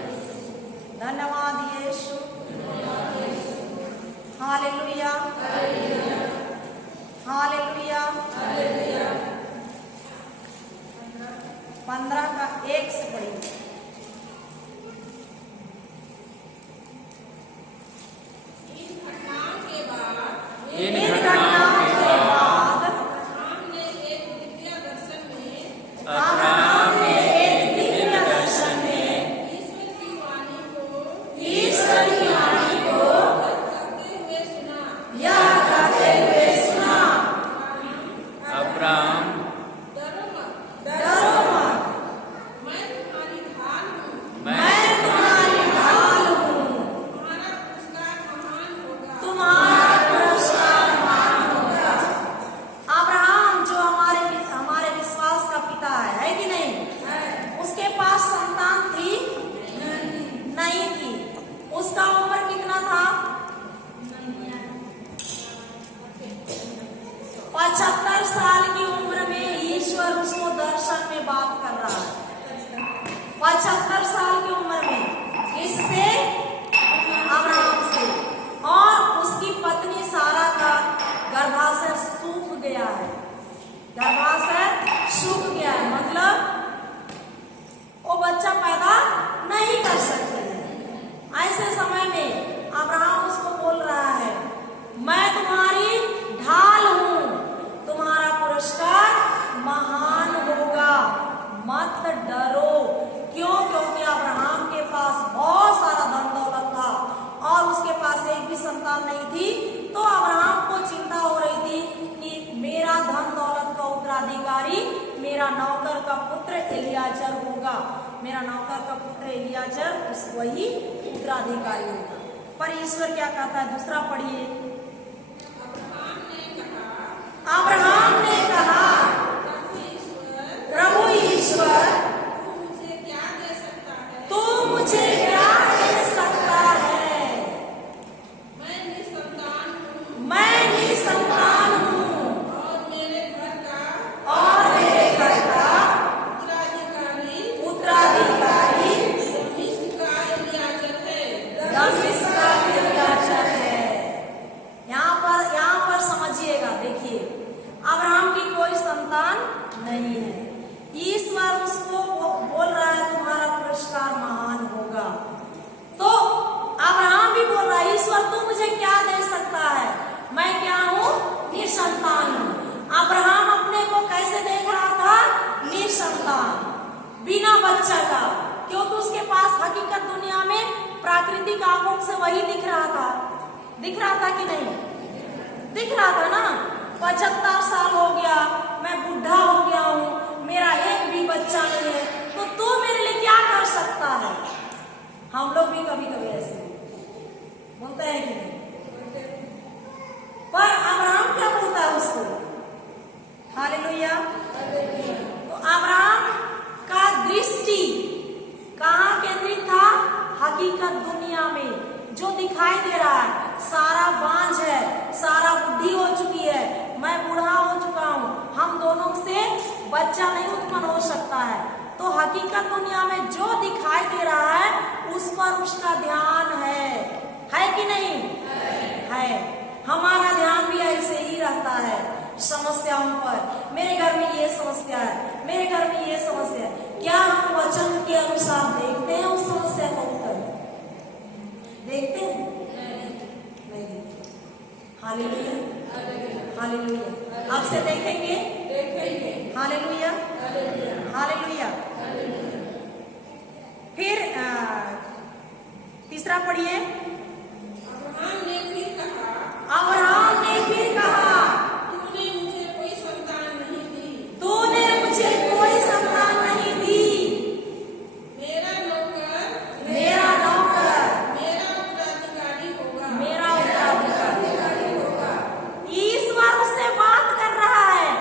धन्यवाद यीशु। Hallelujah, hallelujah. 15 का 1 से पढ़िए। इन घटनाओं के बाद इन घटनाओं के बाद हमने एक दिव्य दर्शन में अब्राहम ने एक दिव्य दर्शन में ईश्वर की वाणी को करते हुए सुना। यह कहते हुए सुना, अब्राहम, डरो मत, डरो मत, मैं तुम्हारी ढाल हूँ, मैं तुम्हारी ढाल हूँ, तुम्हारा पुरस्कार महान होगा। तुम्हारा पुरस्कार महान होगा। अब्राहम जो हमारे विश्वास का पिता है कि नहीं? उसके पास संतान थी? नहीं थी। उसका उम्र कितना था? 75 साल की उम्र में ईश्वर उसको दर्शन में बात कर रहा है। 75 साल की उम्र में। किससे? अब्राहम से। और उसकी पत्नी सारा का गर्भाशय सूख गया है। गर्भाशय सूख गया है, मतलब वो बच्चा पैदा नहीं कर सकते हैं। ऐसे समय में अब्राहम उसको नौकर का पुत्र एलियाजर होगा, मेरा नौकर का पुत्र एलियाजर वही उत्तराधिकारी होगा। पर ईश्वर क्या कहता है, दूसरा पढ़िए। अब्राहम ने कहा, प्रभु ईश्वर तू मुझे क्या दे सकता है? मैं निसंतान हूँ और मेरे घर का उत्तराधिकारी दमिश्क का एलियाजर है। यहाँ पर समझिएगा, देखिए अब्राहम की कोई संतान नहीं है। ईश्वर उसको बोल रहा है तुम्हारा पुरस्कार महान होगा। तो अब्राहम भी बोल रहा है, ईश्वर तू मुझे क्या दे सकता है? मैं क्या हूँ? निसंतान हूँ। अब्राहम अपने को कैसे देख रहा था? निसंतान, बिना बच्चा का, क्योंकि उसके पास हकीकत दुनिया में प्राकृतिक आंखों से वही दिख रहा था कि नहीं? दिख रहा था ना। 75 साल हो गया, मैं बुढ़ा हो गया हूँ, मेरा एक भी बच्चा नहीं है, तो तू मेरे लिए क्या कर सकता है? हम लोग भी कभी कभी ऐसे बोलते हैं कि नहीं? पर अब्राहम क्या बोलता है उसको? हालेलुया। तो अब्राहम का दृष्टि कहाँ केंद्रित था? हकीकत दुनिया में जो दिखाई दे रहा है, सारा बांझ है, सारा बुद्धि हो चुकी है, मैं बूढ़ा हो चुका हूँ, हम दोनों से बच्चा नहीं उत्पन्न हो सकता है। तो हकीकत दुनिया में जो दिखाई दे रहा है उस पर उसका ध्यान है कि नहीं? है। हमारा ध्यान भी ऐसे ही रहता है समस्याओं पर। मेरे घर में ये समस्या है, मेरे घर में ये समस्या है। क्या हम वचन के अनुसार देखते हैं उस समस्या का उत्तर? देखते हैं? नहीं देखते। Hallelujah, hallelujah. आपसे देखेंगे? Hallelujah, hallelujah. फिर तीसरा पढ़िए। अब्राहम ने फिर कहा, तूने मुझे कोई संतान नहीं दी। मेरा नौकर मेरा उत्तराधिकारी होगा। ईश्वर उससे बात कर रहा है,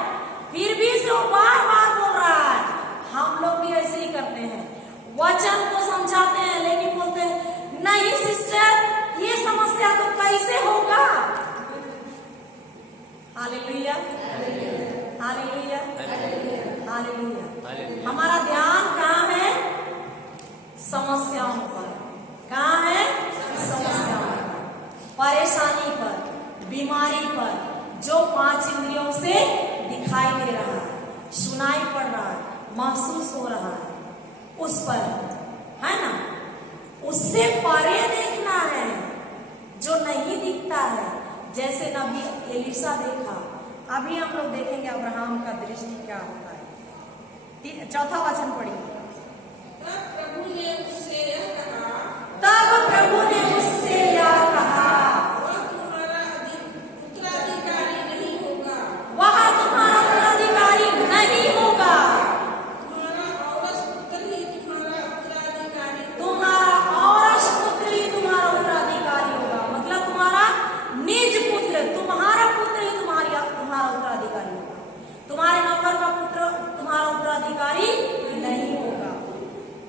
फिर भी से वो बार बार बोल रहा है। हम लोग भी ऐसे ही करते हैं, वचन को समझाते हैं लेकिन बोलते हैं नहीं सिस्टर, ये समस्या तो कैसे होगा? Hallelujah, hallelujah, hallelujah. हमारा ध्यान कहाँ है? समस्याओं पर। कहाँ है? समस्याओं पर, परेशानी पर, बीमारी पर, जो 5 इंद्रियों से दिखाई दे रहा है, सुनाई पड़ रहा है, महसूस हो रहा है, उस पर है ना। उससे परे देखना है जो नहीं दिखता है, जैसे नबी एलीशा देखा। अभी हम लोग देखेंगे अब्राहम का दृष्टि क्या होता है। 4था वचन पढ़िए। तब प्रभु ने उससे यह कहा, वह तुम्हारा उत्तराधिकारी नहीं होगा। तुम्हारा औरस पुत्र ही तुम्हारा उत्तराधिकारी होगा। मतलब तुम्हारा निज पुत्र, तुम्हारा पुत्र ही तुम्हारा उत्तराधिकारी होगा। तुम्हारे नौकर का पुत्र तुम्हारा उत्तराधिकारी नहीं होगा।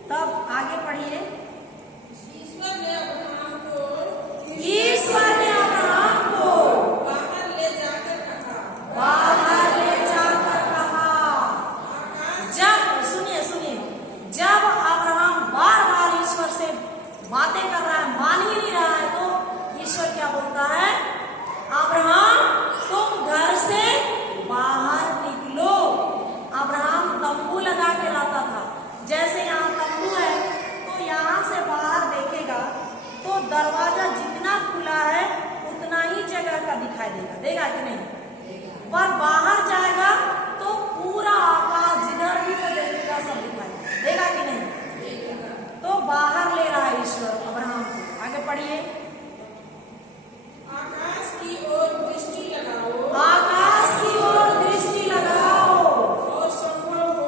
तब आगे पढ़िए। ईश्वर ने अब्राहम को बाहर ले जाकर कहा। जब सुनिए, जब अब्राहम बार बार ईश्वर से बातें कर रहा है, मान ही नहीं रहा है, तो ईश्वर क्या बोलता है? अब्राहम तुम घर से बाहर निकलो। अब्राहम तंबू लगा के लाता था। जैसे यहाँ तंबू है तो यहाँ से बाहर देखेगा तो दरवाजा जितना खुला है उतना ही जगह का दिखाई देगा कि नहीं? पर बाहर जाएगा तो पूरा आकाश जिधर भी वो देखेगा सब दिखाई देगा कि नहीं? तो बाहर ले रहा है ईश्वर अब्राहम को। आगे पढ़िए। आकाश की ओर दृष्टि लगाओ और संभव हो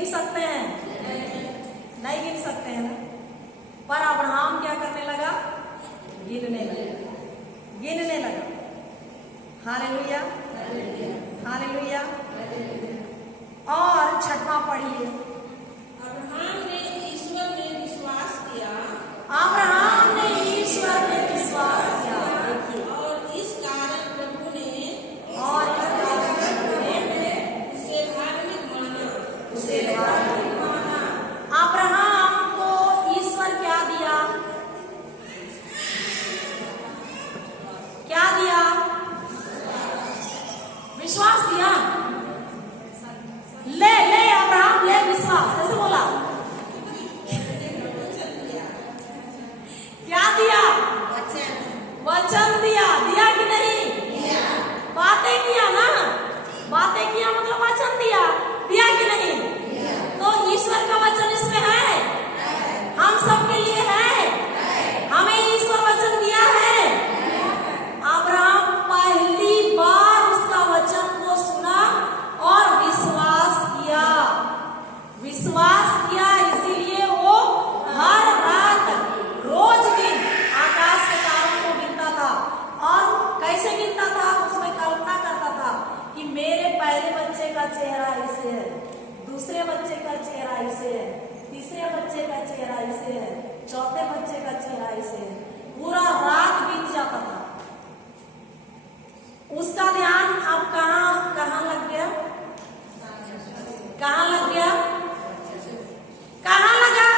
गिन सकते हैं? नहीं गिन सकते हैं ना। पर अब्राहम क्या करने लगा? गिनने लगा। Hallelujah, hallelujah. और छठवां पढ़िए। अब्राहम ने ईश्वर में विश्वास किया अब्राहम ने ईश्वर में विश्वास किया। देखिए, और इस कारण प्रभु ने उसे धार्मिक माना। अब्राहम को ईश्वर क्या दिया? क्या दिया? विश्वास दिया। ले अब्राहम ले विश्वास। कैसे बोला? क्या दिया? वचन दिया। दिया कि नहीं? बातें किया ना। बातें किया मतलब वचन दिया। दिया कि नहीं? तो ईश्वर का वचन इसमें है, हम सबके लिए है। हमें ईश्वर वचन दिया है। अब्राहम पहली बार उसका वचन को सुना और विश्वास किया। इसीलिए वो हर रात रोज दिन आकाश के तारों को गिनता था। और कैसे गिनता था? उसमें कल्पना करता था कि मेरे पहले बच्चे का चेहरा ऐसे है, दूसरे बच्चे का चेहरा ऐसे है, तीसरे बच्चे का चेहरा ऐसे है, चौथे बच्चे का चेहरा ऐसे है। पूरा रात बीत जाता था। उसका ध्यान अब कहाँ लग गया? कहाँ लग गया? कहाँ लगा?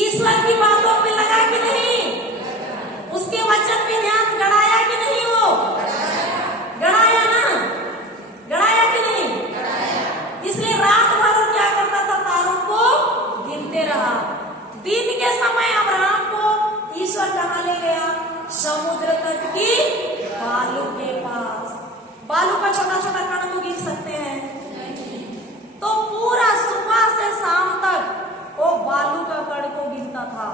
ईश्वर की बातों में लगा कि नहीं? उसके वचन पे ध्यान गड़ाया कि नहीं? वो गड़ाया ना? गड़ाया कि नहीं? इसलिए रात भर वो क्या करता था? तारों को गिनते रहा। दिन के समय अब्राहम को ईश्वर कहाँ ले गया? समुद्र तट की बालू के पास। बालू का छोटा छोटा कण को गिन सकते हैं। तो पूरा सुबह से शाम तक वो बालू का कण को गिनता था।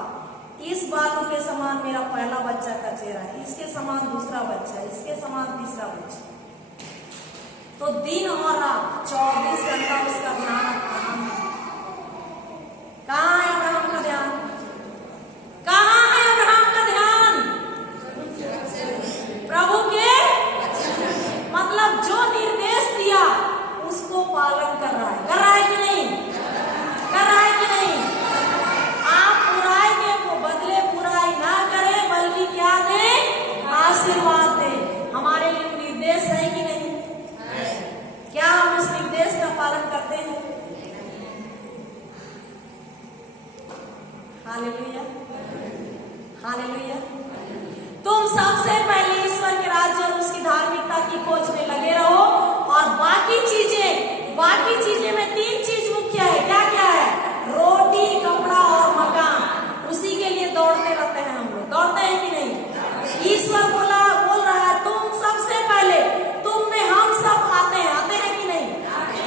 इस बालू के समान मेरा पहला बच्चा का चेहरा है, इसके समान दूसरा बच्चा, इसके समान तीसरा बच्चा। तो दिन और रात 24 घंटा उसका ध्यान कहाँ है? अब्राहम का ध्यान कहाँ है? अब्राहम का ध्यान प्रभु के मतलब जो निर्देश दिया उसको पालन कर रहा है। कर रहा है कि नहीं? कर रहा है कि नहीं? आप बुराई के बदले बुराई ना करें, बल्कि क्या दे? आशीर्वाद दे। हमारे लिए निर्देश है कि नहीं? क्या हम इस निर्देश का पालन करते हैं? Hallelujah, hallelujah. तुम सबसे पहले ईश्वर के राज्य और उसकी धार्मिकता की खोज में लगे रहो, और बाकी चीजें में 3 चीज मुख्य है। क्या क्या है? रोटी, कपड़ा और मकान। उसी के लिए दौड़ते रहते हैं हम लोग। दौड़ते हैं कि नहीं? ईश्वर बोल रहा है तुम सबसे पहले, तुम में हम सब आते हैं कि नहीं?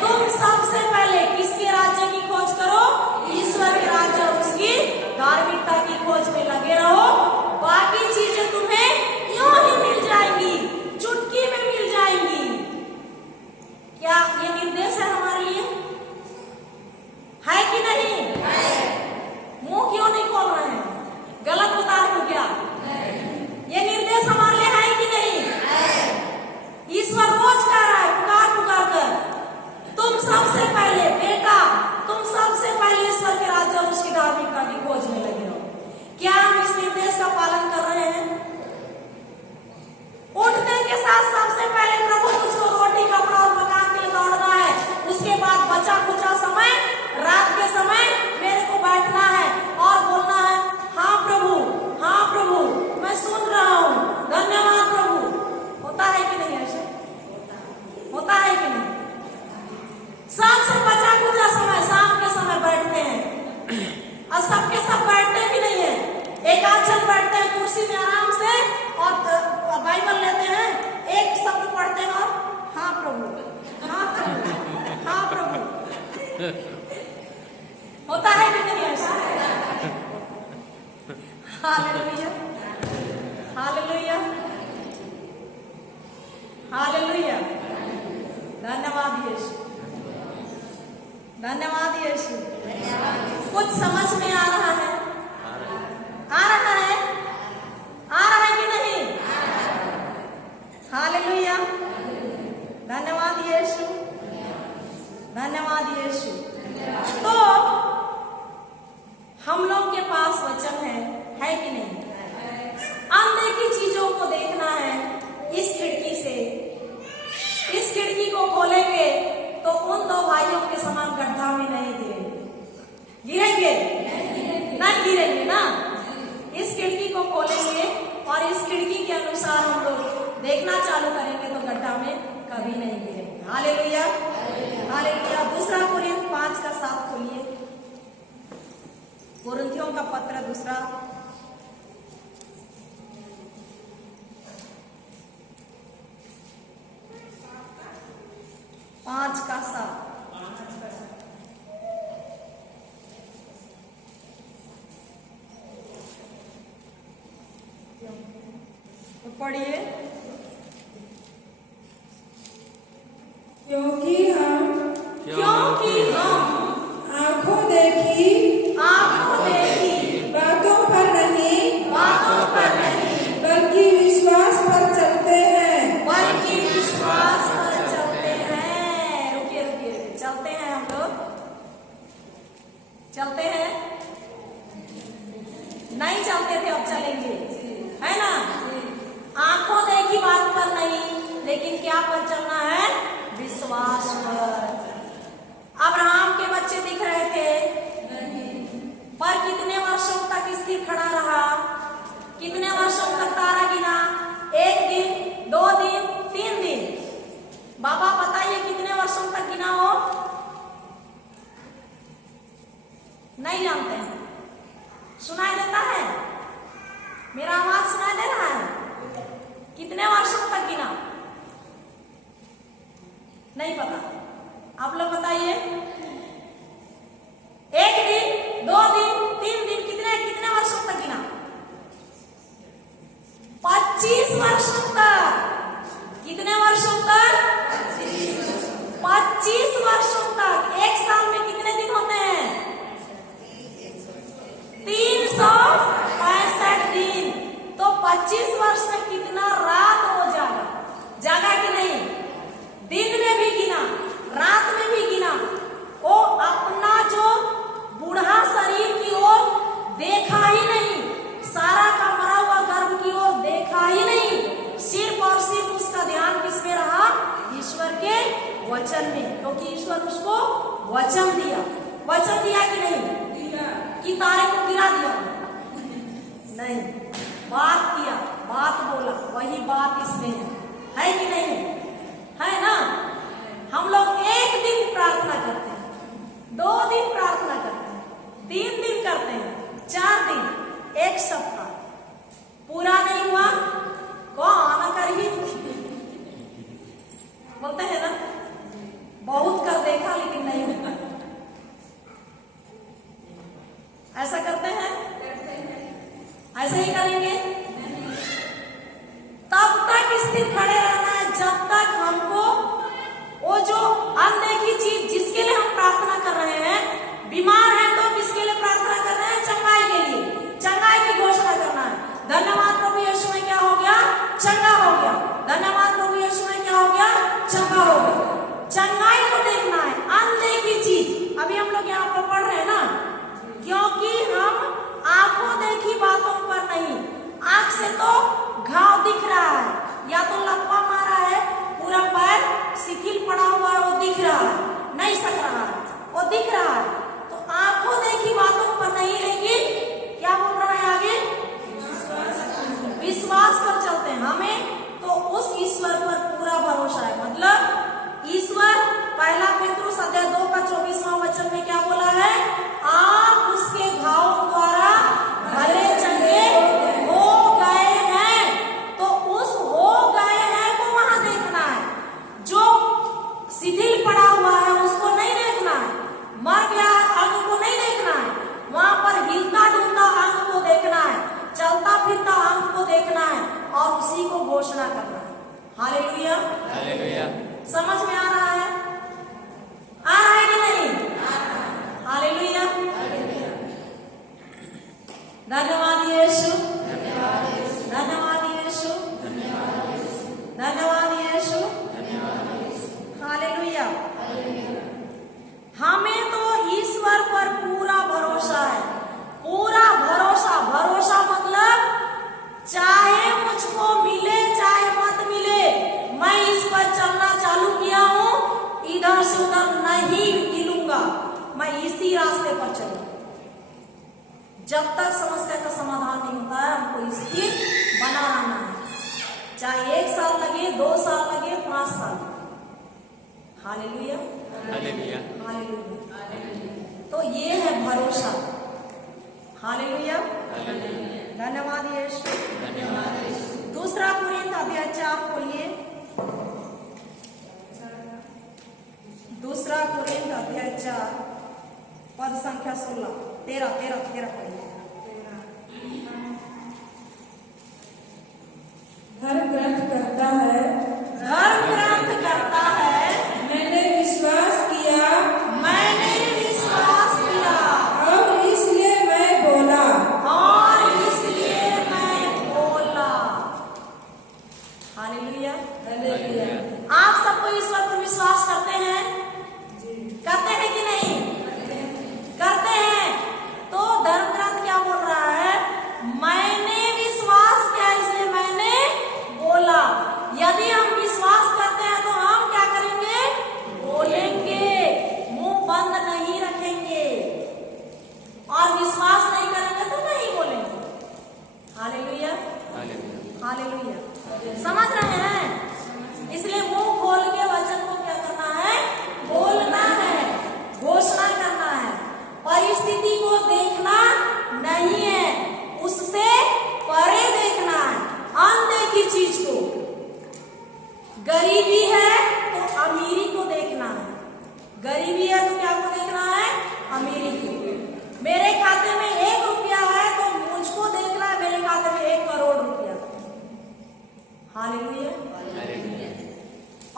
तुम सबसे पहले किसके राज्य की खोज करो? ईश्वर के राज्य और उसकी धार्मिकता की खोज में लगे रहो। बाकी चीजें तुम्हें यूं ही मिल जाएंगी, चुटकी में मिल जाएंगी। क्या ये निर्देश है हमारे लिए? है कि नहीं? मुंह क्यों नहीं खोल रहे हैं? गलत बता रहे हो क्या? ये निर्देश हमारे लिए है कि नहीं? ईश्वर रोज कह रहा है पुकार कर, तुम सबसे पहले बेटा, तुम सबसे पहले ईश्वर के राज्य और उसकी धार्मिकता की खोज में लगे हो। क्या हम इस निर्देश का पालन कर रहे हैं? उठने के साथ सबसे पहले प्रभु मुझको रोटी, कपड़ा और मकान के लिए दौड़ना है। उसके बाद बचा खुचा समय, रात के समय मेरे को बैठना है और बोलना है, हाँ प्रभु, मैं सुन रहा हूँ, धन्यवाद प्रभु। होता है कि नहीं? ऐसे होता है कि नहीं? सबसे बचा खुचा समय शाम के समय बैठते हैं, और सबके सब बैठते भी नहीं है। एक आध जन बैठते हैं कुर्सी में आराम से और बाइबल लेते हैं, एक शब्द पढ़ते हैं और हाँ प्रभु, हाँ प्रभु, हाँ प्रभु। होता है कि नहीं ऐसा? Hallelujah, hallelujah, hallelujah. धन्यवाद यीशु। धन्यवाद यीशु। कुछ समझ में आ रहा है? आ रहा है? आ रहा है कि नहीं? हालेलुया। धन्यवाद यीशु, धन्यवाद यीशु। तो हम लोग के पास वचन है कि नहीं? अनदेखी चीजों को देखना है इस खिड़की से। इस खिड़की को खोलेंगे तो उन दो भाइयों के समान गड्ढा में नहीं गिरेंगे। गिरेंगे? नहीं गिरेंगे ना। इस खिड़की को खोलेंगे और इस खिड़की के अनुसार हम लोग देखना चालू करेंगे तो गड्ढा में कभी नहीं गिरेंगे। Hallelujah, hallelujah. दूसरा कोरिन्थियों 5:7 खोलिए। कोरिन्थियों का पत्र दूसरा 5:7। पढ़िए। क्योंकि हम आंखों देखी बातों पर नहीं बल्कि विश्वास पर चलते हैं। रुकिए चलते हैं। हम लोग चलते हैं, नहीं चलते थे, अब चलेंगे, है ना? आंखों देखी बात पर नहीं, लेकिन क्या पर चलना है? विश्वास पर। अब्राहम के बच्चे दिख रहे थे, पर कितने वर्षों तक स्थिर खड़ा रहा? कितने वर्षों तक तारा गिना? 1 दिन, 2 दिन, 3 दिन। बाबा बताइए कितने वर्षों तक गिना हो? नहीं जानते हैं। सुनाई देता है? मेरा आवाज सुनाई दे रहा है? कितने वर्षों तक गिना? नहीं पता। आप लोग बताइए। 1 दिन, 2 दिन, 3 दिन, कितने वर्षों तक गिना? 25 वर्षों तक। कितने वर्षों तक? 25 वर्षों तक। 1 साल में कितने दिन होते हैं? 365 दिन। तो 25 वर्ष में कितना रात हो जाएगा? जागा कि नहीं? दिन में भी गिना, रात में भी गिना। वो अपना जो बूढ़ा शरीर की ओर देखा ही नहीं, सारा का मरा हुआ गर्भ की ओर देखा ही नहीं। सिर्फ और सिर्फ उसका ध्यान किस में रहा? ईश्वर के वचन में, क्योंकि ईश्वर उसको वचन दिया। वचन दिया कि नहीं? कि तारे को गिरा दिया? नहीं, बात किया, बात बोला, वही बात इसमें है कि नहीं? है ना? हम लोग 1 दिन प्रार्थना करते हैं, 2 दिन प्रार्थना करते हैं, 3 दिन करते हैं, 4 दिन, 1 सप्ताह पूरा नहीं हुआ, कौन कर ही बोलते हैं ना, बहुत कर देखा लेकिन नहीं हुआ। ऐसा करते हैं? ऐसे ही करेंगे। तब तक स्थिर खड़े रहना है जब तक हमको वो जो अनदेखी चीज जिसके लिए हम प्रार्थना कर रहे हैं, बीमार है तो किसके लिए प्रार्थना कर रहे हैं? चंगाई के लिए, चंगाई की घोषणा करना है। धन्यवाद प्रभु यीशु में क्या हो गया? चंगा हो गया। धन्यवाद प्रभु यीशु में क्या हो गया? चंगा हो गया। चंगाई को देखना है, अनदेखी चीज। अभी हम लोग यहाँ पर पढ़ रहे हैं ना, क्योंकि हम आंखों देखी बातों पर नहीं। आंख से तो घाव दिख रहा है, या तो लकवा मारा है, पूरा पैर शिथिल पड़ा हुआ है, वो दिख रहा है, नहीं सक रहा है, वो दिख रहा है। तो आंखों देखी बातों पर नहीं, लेकिन क्या बोल रहा है आगे? विश्वास पर चलते हैं। हमें तो उस ईश्वर पर पूरा भरोसा है। मतलब ईश्वर, 1 पेतरुस 2:24 वचन में क्या बोला है? आप उसके घावों द्वारा भले चंगे हो गए हैं। तो उस हो गए हैं को वहां देखना है। जो शिथिल पड़ा हुआ है उसको नहीं देखना है, मर गया अंग को नहीं देखना है, वहां पर हिलता डुलता अंग को देखना है, चलता फिरता अंग को देखना है और उसी को घोषणा करना है। Hallelujah, hallelujah. समझ में आ रहा है? आ रहा है कि नहीं? इधर से उधर नहीं हिलूंगा, मैं इसी रास्ते पर चलूंगा। जब तक समस्या का समाधान नहीं होता है, हमको स्थिर बना रहना है, चाहे 1 साल लगे, 2 साल लगे, 5 साल। Hallelujah, hallelujah, hallelujah. तो ये है भरोसा। हालेलुया, धन्यवाद यीशु, धन्यवाद यीशु। 2 कोरिन्थ अध्याय 4 खोलिए। 2 कोरिन्थ अध्याय 4 पद संख्या 16, 13 पढ़िए। धर्म ग्रंथ कहता है, धर्म ग्रंथ कहता है, मैंने विश्वास किया मैंने विश्वास किया और इसलिए मैं बोला। और इसलिए मैं बोला। हालेलुया। हालेलुया। आप सबको ईश्वर पर विश्वास करते हैं? करते हैं कि नहीं? करते हैं। तो धर्म ग्रंथ क्या बोल रहा है? मैंने विश्वास किया इसलिए मैंने बोला। यदि हम विश्वास करते हैं तो हम क्या करेंगे? बोलेंगे, मुंह बंद नहीं रखेंगे। और विश्वास नहीं करेंगे तो नहीं बोलेंगे। Hallelujah, hallelujah, hallelujah. समझ रहे हैं? इसलिए मुंह खोल के वचन को क्या करना है? बोलना है, घोषणा करना है। परिस्थिति को देखना नहीं है, उससे परे देखना है, अनदेखी चीज को। गरीबी है तो अमीरी को देखना है। गरीबी है तो क्या को देखना है? अमीरी को। मेरे खाते में 1 रुपया है तो मुझको देखना है मेरे खाते में 1 करोड़ रुपया। हालेलुया।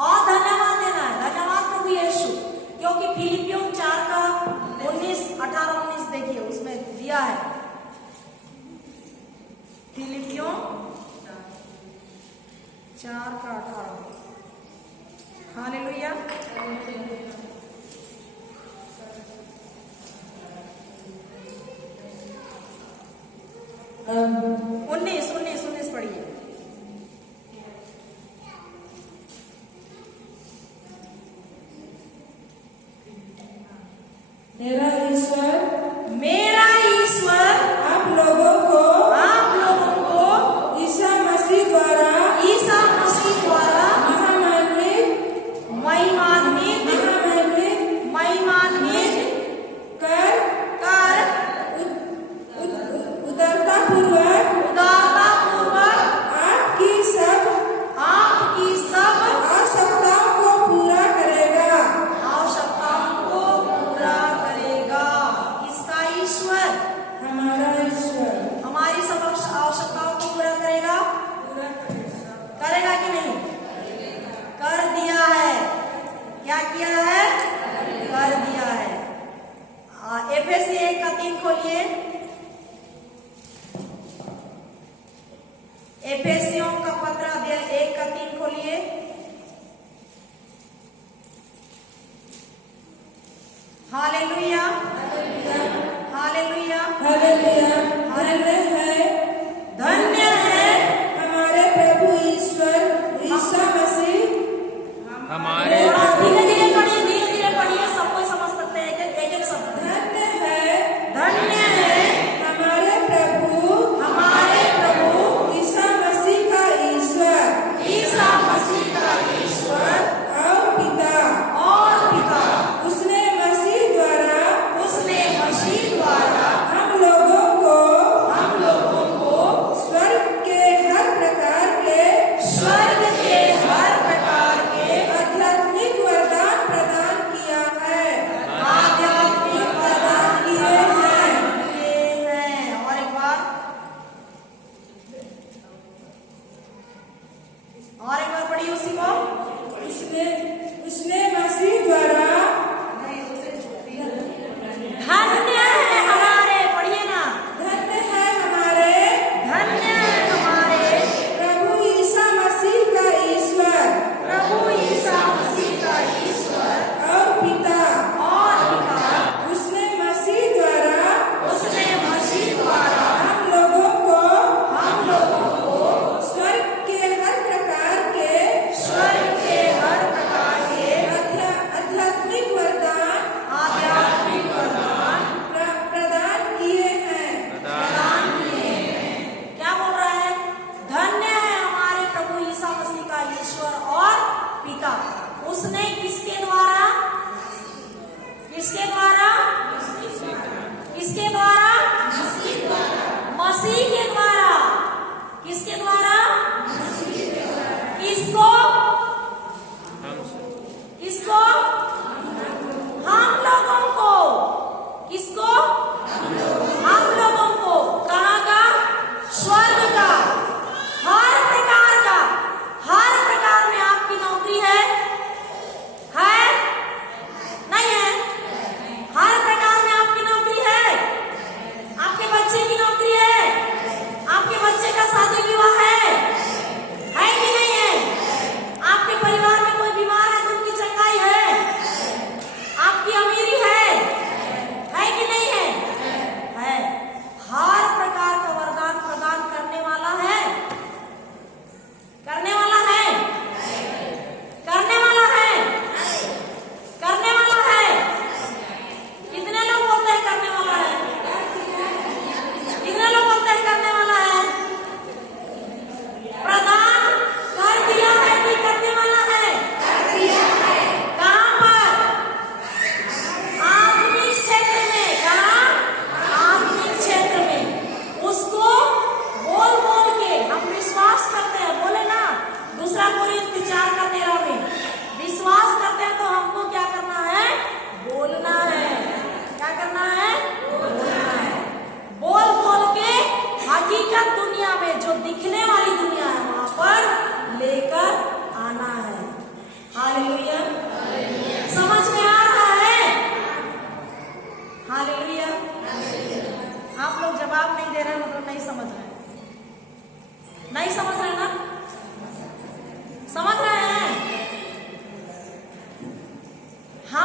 और धन्यवाद देना है, धन्यवाद प्रभु यीशु। क्योंकि फिलिपियों 4 का 18-19 देखिए, उसमें दिया है। फिलिपियों 4 का 18। हालेलुया। अब 19 पढ़िए। मेरा ईश्वर आप लोगों को ईसा मसीह द्वारा महिमान्वित कर उदारतापूर्वक आपकी सब आवश्यकताओं को पूरा करेगा। इसका ईश्वर हमारा ईश्वर हमारी सब आवश्यकताओं को पूरा करेगा। करेगा कि नहीं? कर दिया है। क्या किया है? कर दिया है। एफएसी 1 का 3 खोलिए। एफेसियों का पत्र अध्याय 1 का 3 खोलिए। Hallelujah, hallelujah, hallelujah. धन्य है हमारे प्रभु ईश्वर ईसा मसीह हमारे धीरे धीरे पढ़िए, सब कोई समझ सकते हैं। एक शब्द। धन्य है हमारे प्रभु ईसा मसीह का ईश्वर और पिता। उसने मसीह द्वारा हम लोगों को स्वर्ग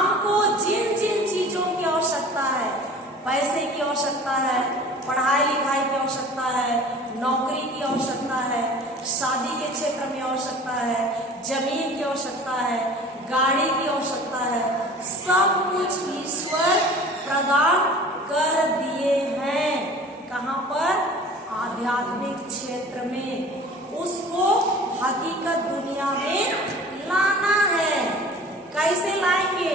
हमको जिन जिन चीजों की आवश्यकता है, पैसे की आवश्यकता है, पढ़ाई लिखाई की आवश्यकता है, नौकरी की आवश्यकता है, शादी के क्षेत्र में आवश्यकता है, जमीन की आवश्यकता है, गाड़ी की आवश्यकता है, सब कुछ ईश्वर प्रदान कर दिए हैं। कहाँ पर? आध्यात्मिक क्षेत्र में। उसको हकीकत दुनिया में लाना है। कैसे लाएंगे?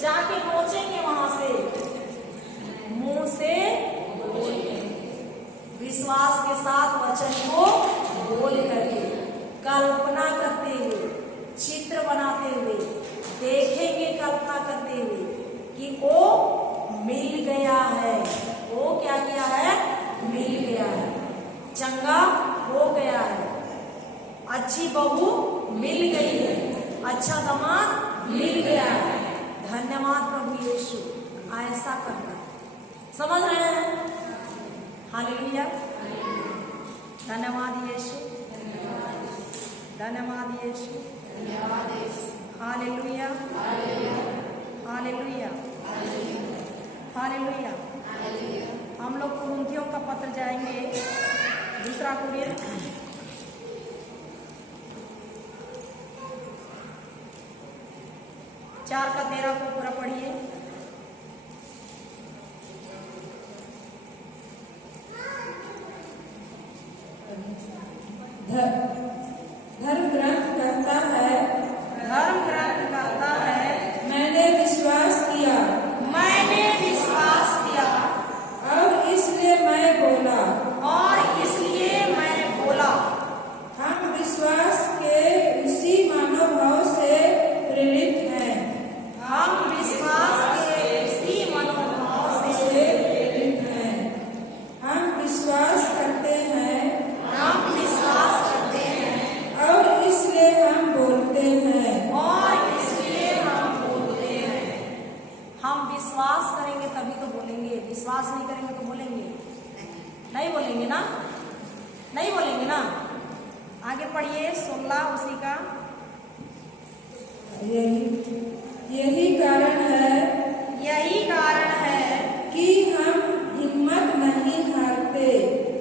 जाके नोचेंगे वहां से, मुंह से विश्वास के साथ वचन को बोल करके, कल्पना करते हुए, चित्र बनाते हुए, देखेंगे कल्पना करते हुए कि वो मिल गया है। वो क्या किया है? मिल गया है, चंगा हो गया है, अच्छी बहू मिल गई है, अच्छा दामाद मिल गया है। धन्यवाद प्रभु यीशु। ऐसा करना, समझ रहे हैं? हालेलुया। धन्यवाद यीशु, धन्यवाद यीशु, हालेलुया, हालेलुया, हालेलुया। हम लोग कुरिन्थियों का पत्र जाएंगे, दूसरा कुरिन्थ 4:13 को पूरा पढ़िए। धर्म ग्रंथ कहता है, धर्म ग्रंथ कहता है, मैंने विश्वास किया मैंने विश्वास किया और इसलिए मैं बोला। और इसलिए मैं बोला। हम विश्वास के उसी मनोभाव से प्रेरित हैं। हम विश्वास के उसी मनोभाव से प्रेरित हैं। हम विश्वास करते हैं हम विश्वास करते हैं और इसलिए हम बोलते हैं। और इसलिए हम बोलते हैं। हम विश्वास करेंगे तभी तो बोलेंगे, विश्वास नहीं करेंगे तो बोलेंगे नहीं? बोलेंगे ना? नहीं बोलेंगे ना? आगे पढ़िए 16 उसी का। यही कारण है यही कारण है कि हम हिम्मत नहीं हारते।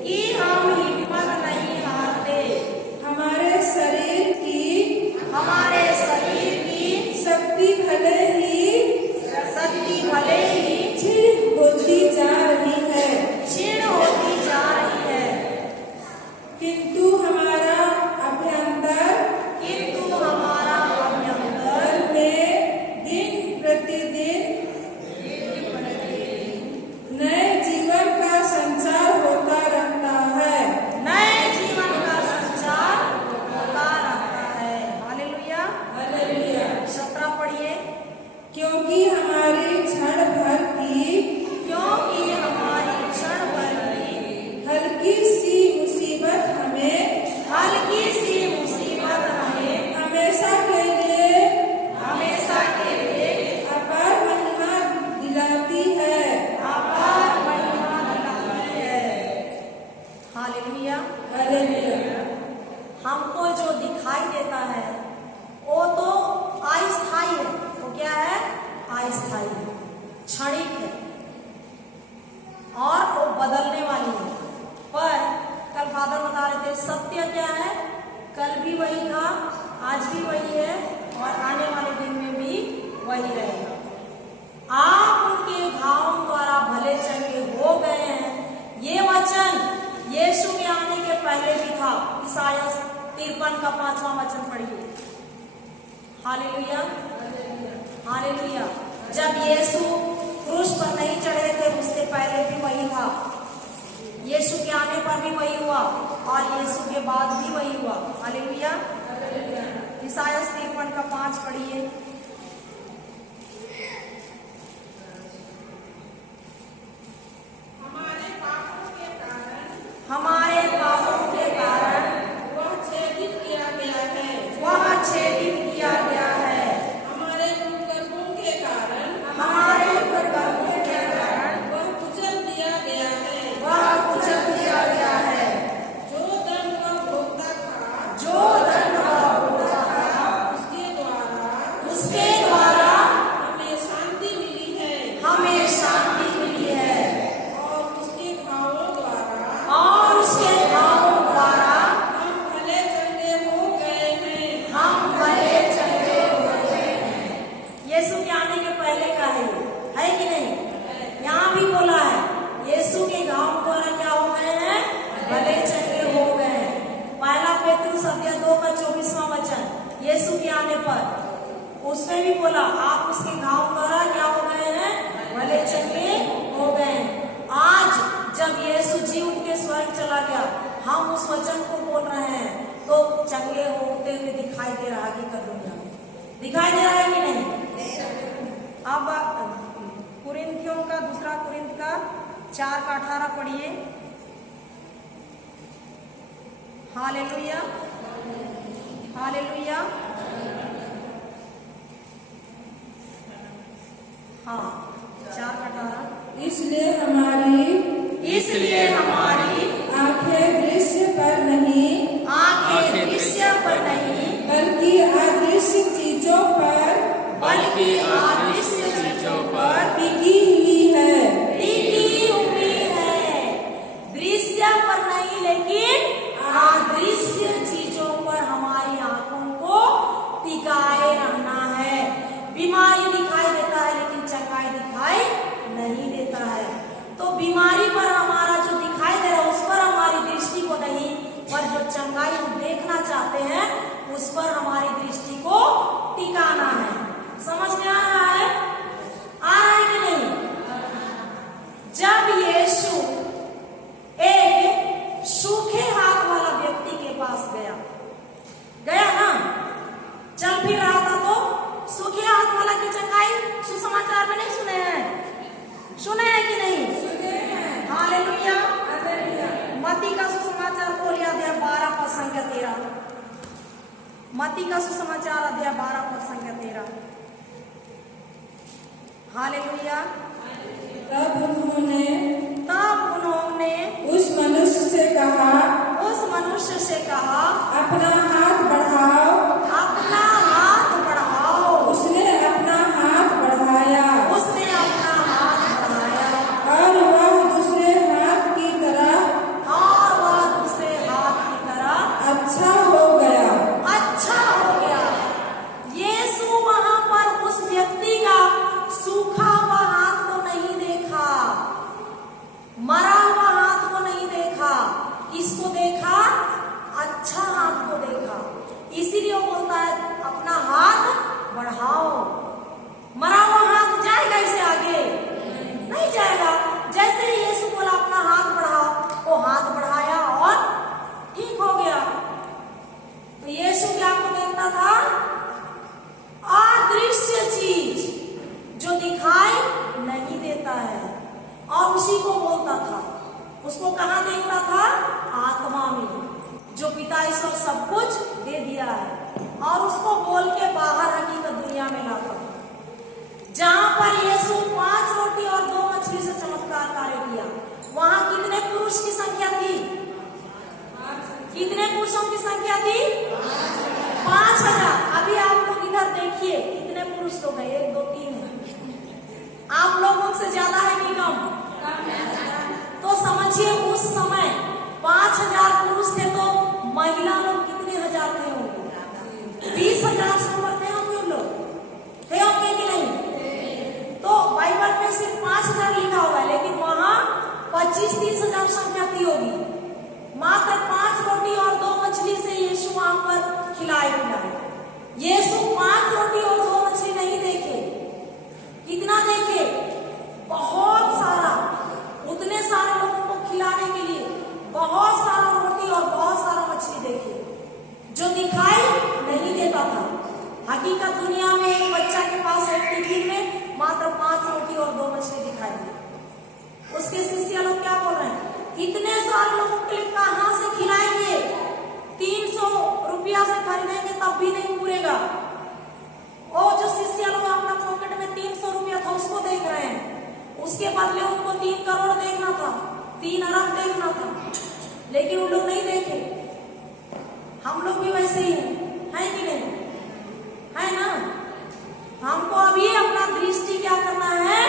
कि हम हिम्मत नहीं हारते। हमारे शरीर की शक्ति भले ही क्षीण होती जा रही है, किंतु हमारा अभ्यंतर में दिन प्रतिदिन नए जीवन का संचार होता रहता है। नए जीवन का संचार होता रहता है। हालेलुया। हालेलुया। 17 पढ़िए। क्योंकि हमारी क्षण भर की हल्की सी मुसीबत हमें हमेशा के लिए अपार महिमा दिलाती है। हालेलुया। हालेलुया। हमको जो दिखाई देता है वो तो अस्थायी है। वो क्या है? अस्थायी है, क्षणिक है और वो बदलने वाली है। पर कल फादर बता रहे थे सत्य क्या है? कल भी वही था, आज भी वही है और आने वाले दिन में भी वही रहेगा। आप उनके घावों द्वारा भले चंगे हो गए हैं। ये वचन यीशु के आने के पहले भी था। ईसाया 53 का 5वां वचन पढ़िए। Hallelujah, hallelujah. जब यीशु क्रूस पर नहीं चढ़े थे उससे पहले भी वही था, यीशु के आने पर भी वही हुआ और यीशु के बाद भी वही हुआ। हालेलुया। ईसाया 53 का 5 पढ़िए। हमारे पापों के कारण हमारे पापों के कारण वह छेदित किया गया है। वह छेदित किया गया है। हमारे कुकर्मों के कारण हमारे कुकर्मों के कारण वह कुचल दिया गया है। वह कुचल दिया गया है। जो दंड वह भोगता था जो दंड वह भोगता था उसके द्वारा यीशु के आने के पहले का है कि नहीं? यहाँ भी बोला है यीशु के घाव द्वारा क्या हो गए हैं? भले चंगे हो गए हैं। पहला पेतरुस अध्याय 2 का 24वां वचन, यीशु के आने पर उसमें भी बोला आप उसके घाव द्वारा क्या हो गए हैं? भले चंगे हो गए हैं। आज जब यीशु जी उठ के स्वर्ग चला गया, हम उस वचन को बोल रहे हैं तो चंगे होते हुए दिखाई दे रहा है। कर दुनिया में दिखाई दे रहा है कि नहीं? अब कुरिन्थियों का दूसरा कुरिन्थ का 4 का 18 पढ़िए। Hallelujah, hallelujah. हाँ, 4 का 18। इसलिए हमारी आंखें दृश्य पर नहीं, दृश्य पर नहीं, बल्कि अदृश्य चीजों पर टिकी हुई है। दृश्य पर नहीं लेकिन अदृश्य चीजों पर हमारी आंखों को टिकाए रहना है। बीमारी दिखाई देता है लेकिन चंगाई दिखाई नहीं देता है। तो बीमारी पर हमारा जो दिखाई दे रहा है उस पर हमारी दृष्टि को नहीं, पर जो चंगाई हम देखना चाहते हैं उस पर हमारी दृष्टि को टिकाना है। समझ में आ रहा है? आ रहा है कि नहीं? जब यीशु एक सूखे हाथ वाला व्यक्ति के पास गया ना, चल फिर रहा था तो सूखे हाथ वाला की चंगाई सुसमाचार में नहीं सुने हैं? सुने हैं कि नहीं? हालेलुया। मत्ती का सुसमाचार खोलिए अध्याय 12 पद संख्या 13। मत्ती का सुसमाचार अध्याय 12 पद संख्या 13। हालेलुया। तब उन्होंने उस मनुष्य से कहा अपना हाथ बढ़ाओ। उसने अपना हाथ बढ़ाया और वह दूसरे हाथ की तरह अच्छा हो गया। यीशु वहां पर उस व्यक्ति का सूखा हुआ हाथ को नहीं देखा, मरा हुआ हाथ को नहीं देखा, किसको देखा? अच्छा हाथ को देखा। इसीलिए वो बोलता है अपना हाथ बढ़ाओ। मरा हुआ हाथ जाएगा इसे आगे? नहीं जाएगा। जैसे ही यीशु बोला अपना हाथ बढ़ाओ, वो हाथ बढ़ाया और ठीक हो गया। तो यीशु क्या को देखता था? अदृश्य चीज जो दिखाई नहीं देता है, और उसी को बोलता था। उसको कहाँ देखता था? आत्मा में, जो पिता ईश्वर सब कुछ दे दिया है, और उसको बोल के बाहर हकीकत दुनिया में लाता था। जहां पर यीशु 5 रोटी और 2 मछली से चमत्कार कार्य किया, वहां कितने पुरुष की संख्या थी? कितने पुरुषों की संख्या थी? 5000। अभी आप लोग इधर देखिए कितने पुरुष लोग हैं? 1 2 3 है। आप लोगों से ज्यादा है कि कम? तो समझिए उस समय 5000 पुरुष थे तो महिला लोग कितने हजार थे होंगे? 20,000 से ऊपर थे होंगे लोग, थे होंगे कि नहीं? तो बाइबल में सिर्फ 5000 लिखा हुआ है, लेकिन वहां 25-30 हजार संख्या थी होगी। मात्र 5 रोटी और 2 मछली से यीशु वहां पर खिलाए पिलाए। यीशु 5 रोटी और 2 मछली नहीं देखे, कितना देखे? बहुत सारा। उतने सारे लोगों को खिलाने के लिए बहुत सारा रोटी और बहुत सारा मछली देखे, जो दिखाई नहीं देता था। हकीकत दुनिया में एक बच्चा के पास एक टिफिन में मात्र 5 रोटी और 2 मछली दिखाई दी। उसके शिष्य लोग क्या बोल रहे हैं? इतने सारे लोगों के लिए कहां से खिलाएंगे? 300 रुपया से खरीदेंगे तब भी नहीं पूरेगा। वो जो शिष्य लोग अपना पॉकेट में 300 रुपया था उसको देख रहे हैं, उसके बदले उनको 3 करोड़ देखना था, 3 अरब देखना था, लेकिन उन लोग नहीं देखे। हम लोग भी वैसे ही हैं कि नहीं? है ना? हमको अभी अपना दृष्टि क्या करना है?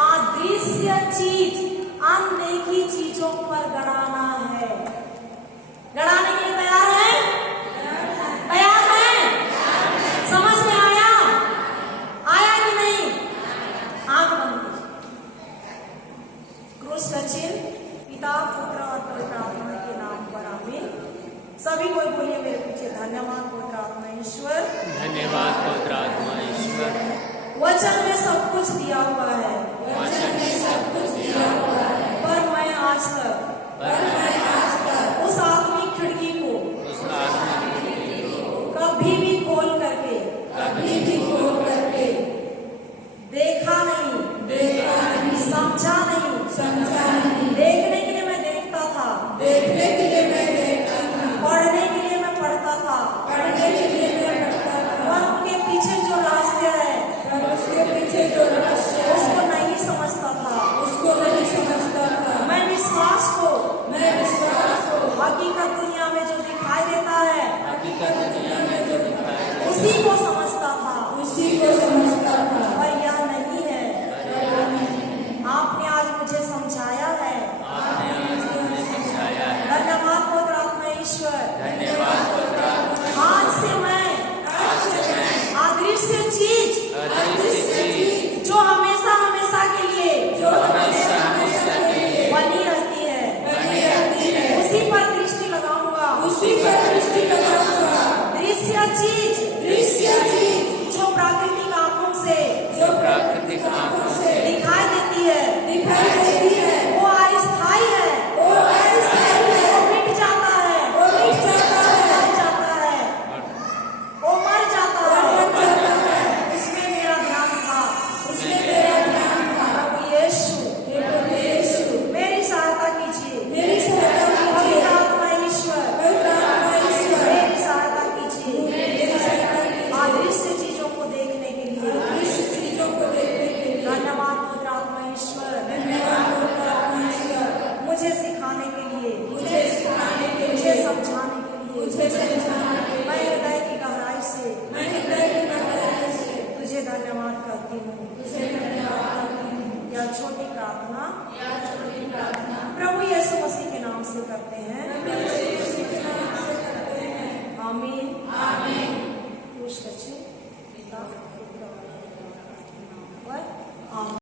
अदृश्य चीज, अनदेखी चीजों पर गड़ाना है। गड़ाने के लिए तैयार है? तैयार है? समझ में आया? आया कि नहीं? धन्यवाद पवित्र आत्मा ईश्वर। धन्यवाद पवित्र आत्मा ईश्वर। वचन में सब कुछ दिया हुआ है, वचन में सब कुछ दिया हुआ है, पर मैं आज तक उस आत्मिक खिड़की को उस आत्मा कभी भी खोल करके देखा नहीं, समझा नहीं,